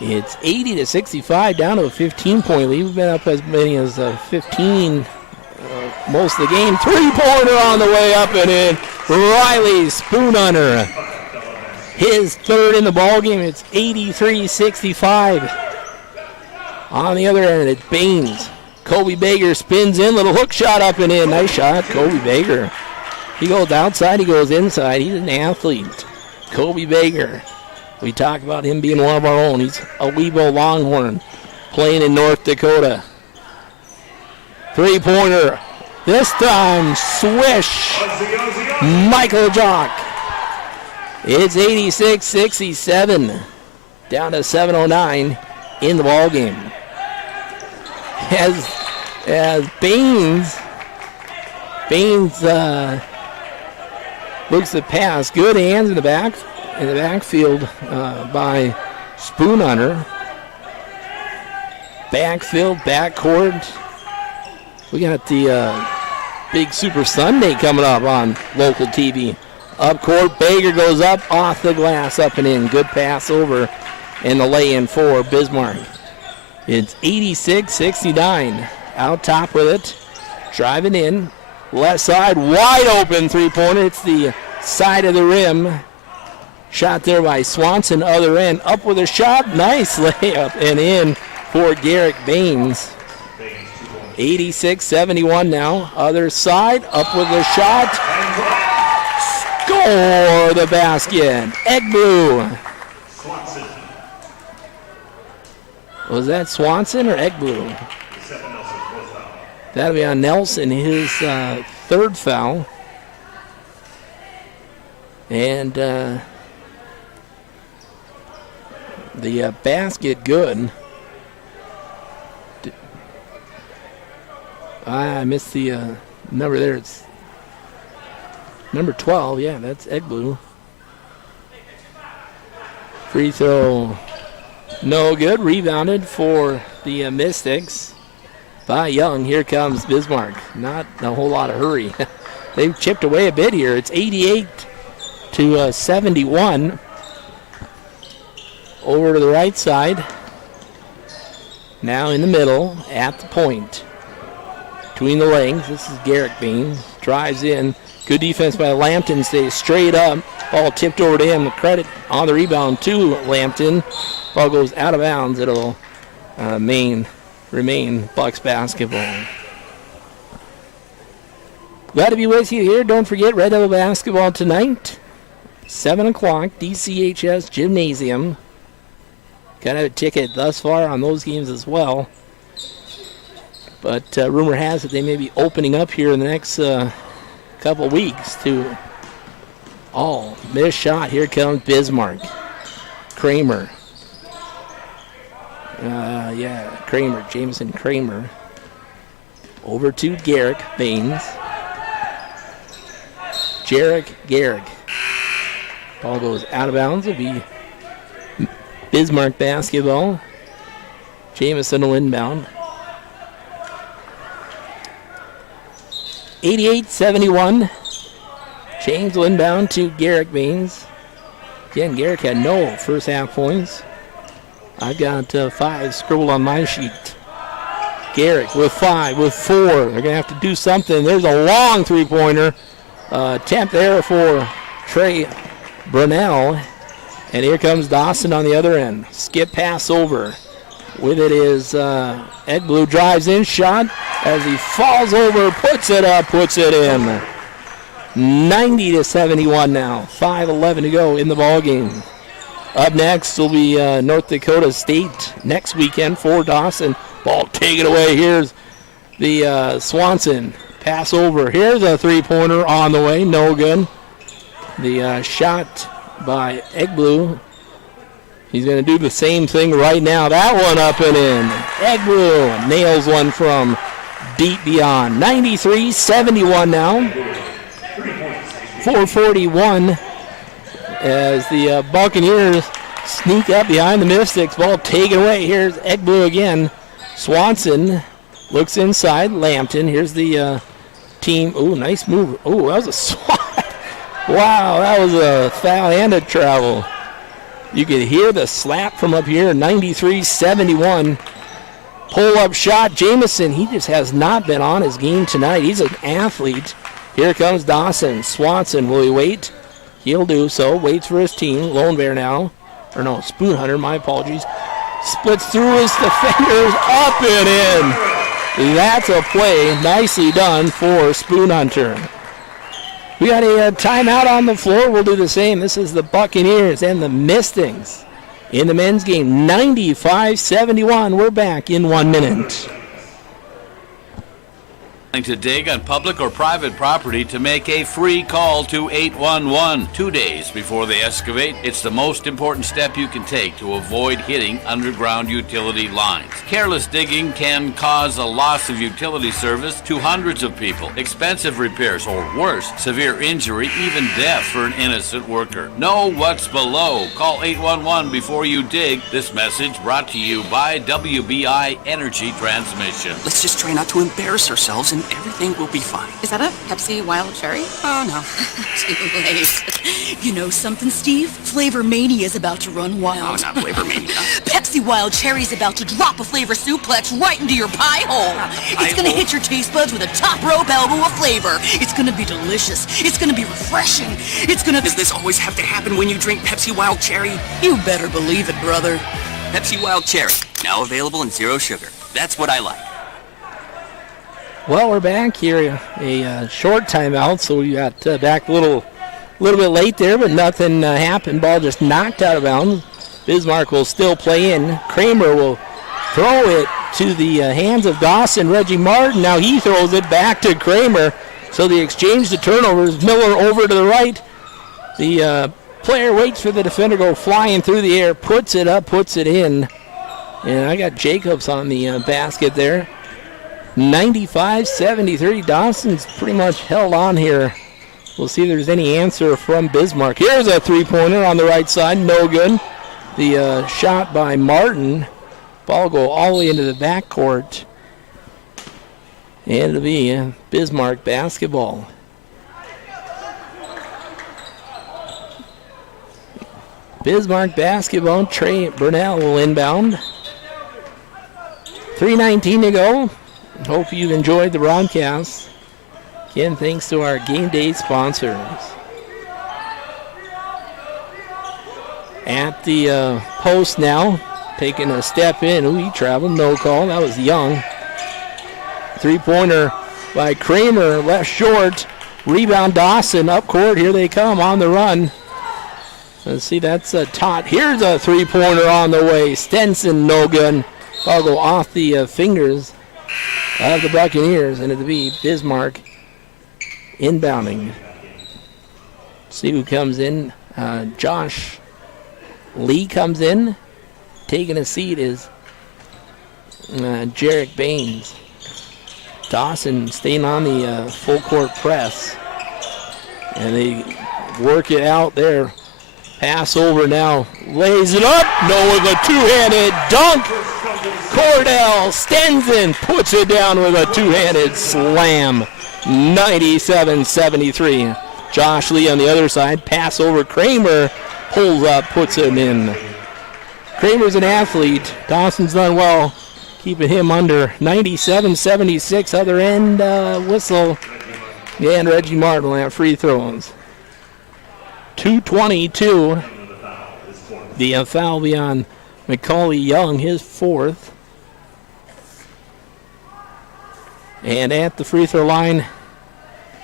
It's 80-65, down to a 15-point lead. We've been up as many as 15 most of the game. 3-pointer on the way up and in. Riley Spoonhunter. His third in the ballgame. It's 83-65. On the other end, it's Baines. Kobe Baker spins in. Little hook shot up and in. Nice shot, Kobe Baker. He goes outside. He goes inside. He's an athlete. Kobe Baker. We talk about him being one of our own. He's a Webo Longhorn playing in North Dakota. Three-pointer. This time, swish. Michael Jock. It's 86-67. Down to 7:09 in the ball game. As Baines looks to pass. Good hands in the backfield by Spoonhunter. Backfield, backcourt. We got the big Super Sunday coming up on local TV. Up court, Baker goes up, off the glass, up and in. Good pass over, and the lay-in for Bismarck. It's 86-69. Out top with it. Driving in. Left side, wide open three-pointer. It's the side of the rim. Shot there by Swanson, other end. Up with a shot. Nice layup and in for Garrick Baines. 86-71 now. Other side, up with a shot. Score the basket. Eggblu. Was that Swanson or Eggblu? That'll be on Nelson, his third foul. And the basket good. I missed the number there. It's number 12. Yeah, that's Eggblu. Free throw, no good. Rebounded for the Mystics by Young. Here comes Bismarck. Not a whole lot of hurry. They've chipped away a bit here. It's 88-71. Over to the right side. Now in the middle, at the point. Between the legs, this is Garrick Baines. Drives in. Good defense by Lampton. Stays straight up. Ball tipped over to him. The credit on the rebound to Lampton. Ball goes out of bounds. It'll remain Bucks basketball. Glad to be with you here. Don't forget Red Devil basketball tonight. 7 o'clock, DCHS Gymnasium. Got a ticket thus far on those games as well. But rumor has it they may be opening up here in the next couple weeks to all. Missed shot. Here comes Bismarck. Kramer. Kramer. Jameson Kramer. Over to Garrick Baines. Garrick. Ball goes out of bounds. It'll be Bismarck basketball. Jameson will inbound. 88-71. James will inbound to Garrick Baines. Again, Garrick had no first half points. I've got 5 scribbled on my sheet. Garrick with 5, with 4. They're going to have to do something. There's a long three-pointer. Attempt there for Trey Brunell. And here comes Dawson on the other end. Skip pass over. With it is Eggblu, drives in, shot as he falls over, puts it up, puts it in. 90-71 now. 5:11 to go in the ball game. Up next will be North Dakota State next weekend for Dawson. Ball taken away. Here's the Swanson. Pass over. Here's a three-pointer on the way. No good. The shot by Eggblu. He's going to do the same thing right now. That one up and in. Eggblu nails one from deep beyond. 93-71 now. 4:41 as the Buccaneers sneak up behind the Mystics. Ball taken away. Here's Eggblu again. Swanson looks inside. Lampton. Here's the team. Oh, nice move. Oh, that was a swat. Wow, that was a foul and a travel. You could hear the slap from up here. 93-71. Pull-up shot. Jameson, he just has not been on his game tonight. He's an athlete. Here comes Dawson. Swanson, will he wait? He'll do so. Waits for his team. Lone Bear now. Or no, Spoonhunter, my apologies. Splits through his defenders. Up and in. That's a play. Nicely done for Spoonhunter. We got a timeout on the floor. We'll do the same. This is the Buccaneers and the Mistings in the men's game. 95-71. We're back in 1 minute. To dig on public or private property, to make a free call to 811 2 days before they excavate. It's the most important step you can take to avoid hitting underground utility lines. Careless digging can cause a loss of utility service to hundreds of people, expensive repairs, or worse, severe injury, even death for an innocent worker. Know what's below. Call 811 before you dig. This message brought to you by WBI Energy Transmission. Let's just try not to embarrass ourselves and everything will be fine. Is that a Pepsi Wild Cherry? Oh, no. Too late. You know something, Steve? Flavor Mania is about to run wild. No, not Flavor Mania. Pepsi Wild Cherry's about to drop a flavor suplex right into your pie hole. It's gonna hit your taste buds with a top rope elbow of flavor. It's gonna be delicious. It's gonna be refreshing. It's gonna... Does this always have to happen when you drink Pepsi Wild Cherry? You better believe it, brother. Pepsi Wild Cherry, now available in zero sugar. That's what I like. Well, we're back here. A short timeout, so we got back a little bit late there, but nothing happened. Ball just knocked out of bounds. Bismarck will still play in. Kramer will throw it to the hands of Dawson. Reggie Martin, now he throws it back to Kramer. So the exchange to turnovers. Miller over to the right. The player waits for the defender to go flying through the air, puts it up, puts it in. And I got Jacobs on the basket there. 95-73. Dawson's pretty much held on here. We'll see if there's any answer from Bismarck. Here's a three-pointer on the right side. No good. The shot by Martin. Ball go all the way into the backcourt. And it'll be Bismarck basketball. Bismarck basketball. Trey Burnell will inbound. 3:19 to go. Hope you've enjoyed the broadcast. Again, thanks to our game day sponsors. At the post now, taking a step in. Ooh, he traveled, no call. That was Young. Three-pointer by Kramer, left short. Rebound Dawson, up court. Here they come on the run. Let's see, that's Tot. Here's a three-pointer on the way. Stenson, no good. Ball go off the fingers of the Buccaneers, and it'll be Bismarck inbounding. See who comes in. Josh Lee comes in. Taking a seat is Jarek Baines. Dawson staying on the full court press. And they work it out there. Pass over now. Lays it up. No, with a two-handed dunk. Cordell Stenson puts it down with a two-handed slam. 97-73. Josh Lee on the other side. Pass over Kramer. Pulls up, puts it in. Kramer's an athlete. Dawson's done well keeping him under. 97-76. Other end whistle. And Reggie Martin will have free throws. 2:22. The foul be on Macaulay Young, his fourth. And at the free throw line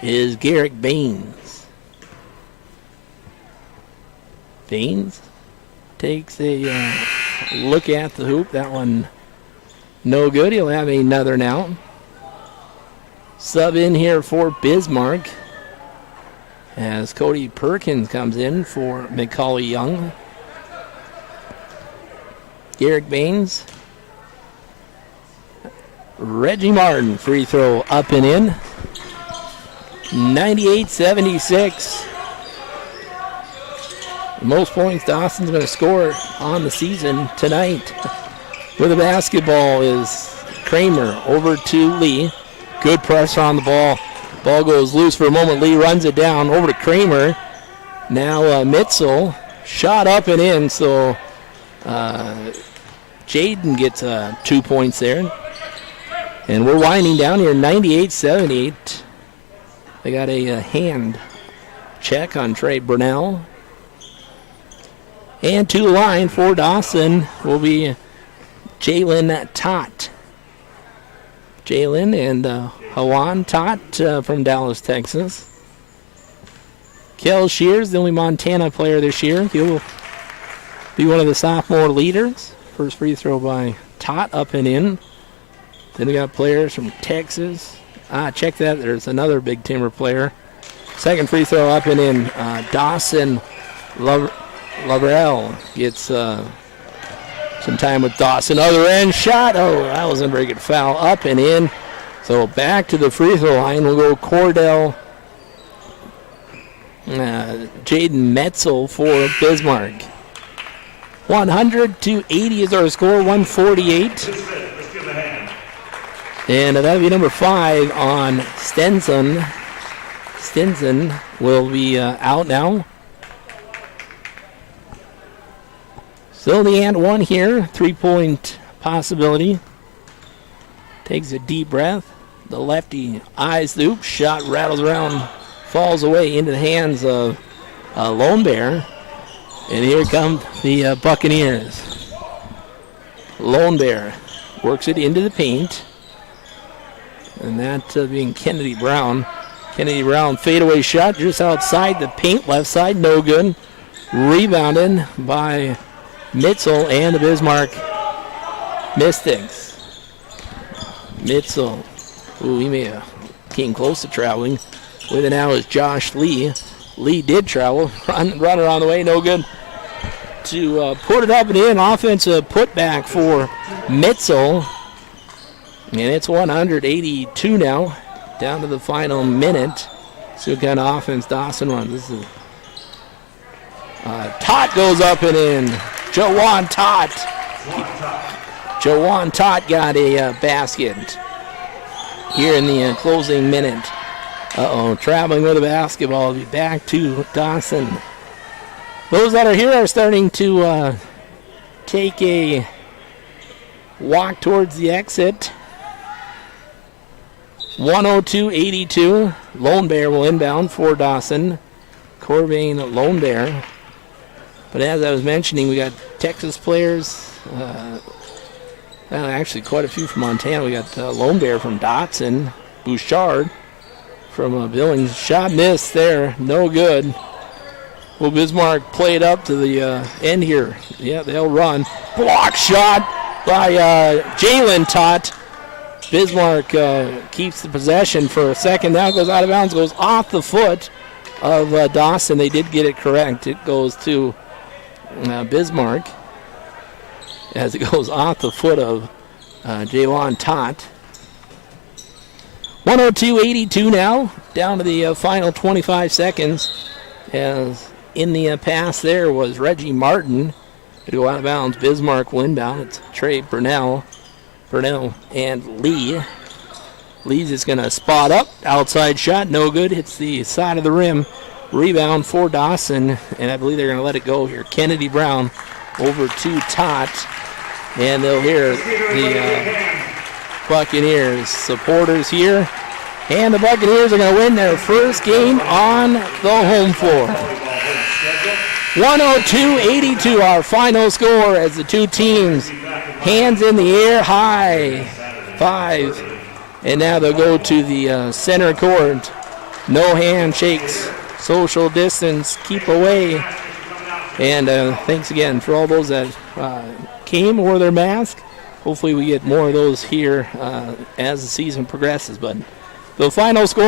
is Garrick Baines. Baines takes a look at the hoop. That one no good. He'll have another now. Sub in here for Bismarck as Cody Perkins comes in for Macaulay Young. Garrick Baines. Reggie Martin, free throw up and in. 98-76. The most points Dawson's going to score on the season tonight. With the basketball is Kramer over to Lee. Good pressure on the ball. Ball goes loose for a moment. Lee runs it down over to Kramer. Now Mitzel. Shot up and in, so Jaden gets 2 points there. And we're winding down here, 98-78. They got a hand check on Trey Burnell. And to the line for Dawson will be Jalen Tot. Jalen and Hawan Tot from Dallas, Texas. Kel Shears, the only Montana player this year. He'll be one of the sophomore leaders. First free throw by Tot, up and in. Then we got players from Texas. Check that. There's another Big Timber player. Second free throw up and in. Dawson Lavrell gets some time with Dawson. Other end shot. Oh, that wasn't a very good foul. Up and in. So back to the free throw line. We'll go Cordell. Jaden Metzel for Bismarck. 100-80 is our score. 148. And that'll be number 5 on Stenson. Stinson will be out now. Still the and one here. 3-point possibility. Takes a deep breath. The lefty eyes the hoop. Shot rattles around. Falls away into the hands of Lone Bear. And here come the Buccaneers. Lone Bear works it into the paint. And that being Kennedy Brown. Kennedy Brown fadeaway shot just outside the paint, left side, no good. Rebounded by Mitzel and the Bismarck Mystics. Mitzel, he may have came close to traveling. With it now is Josh Lee. Lee did travel, run around the way, no good. To put it up and in, offensive putback for Mitzel. And it's 182 now, down to the final minute. See what kind of offense Dawson runs. This is Tot goes up and in. Jawan Tot. Jawan Tot got a basket here in the closing minute. Traveling with the basketball. Will be back to Dawson. Those that are here are starting to take a walk towards the exit. 102-82. Lone Bear will inbound for Dawson. Corvain Lone Bear. But as I was mentioning, we got Texas players. Actually, quite a few from Montana. We got Lone Bear from Dotson. Bouchard from Billings. Shot missed there. No good. Will Bismarck play it up to the end here? Yeah, they'll run. Block shot by Jalen Tot. Bismarck keeps the possession for a second. Now it goes out of bounds. Goes off the foot of Dawson. They did get it correct. It goes to Bismarck as it goes off the foot of Jalen Tot. 102-82 now. Down to the final 25 seconds. As in the pass there was Reggie Martin. To go out of bounds. Bismarck will inbound. It's Trey Burnell and Lee. Lee's just going to spot up. Outside shot, no good. Hits the side of the rim. Rebound for Dawson, and I believe they're going to let it go here. Kennedy Brown over to Tot, and they'll hear the Buccaneers supporters here. And the Buccaneers are going to win their first game on the home floor. 102-82, our final score as the two teams, hands in the air, high five. And now they'll go to the center court. No handshakes, social distance, keep away. And thanks again for all those that came, wore their mask. Hopefully we get more of those here as the season progresses. But the final score.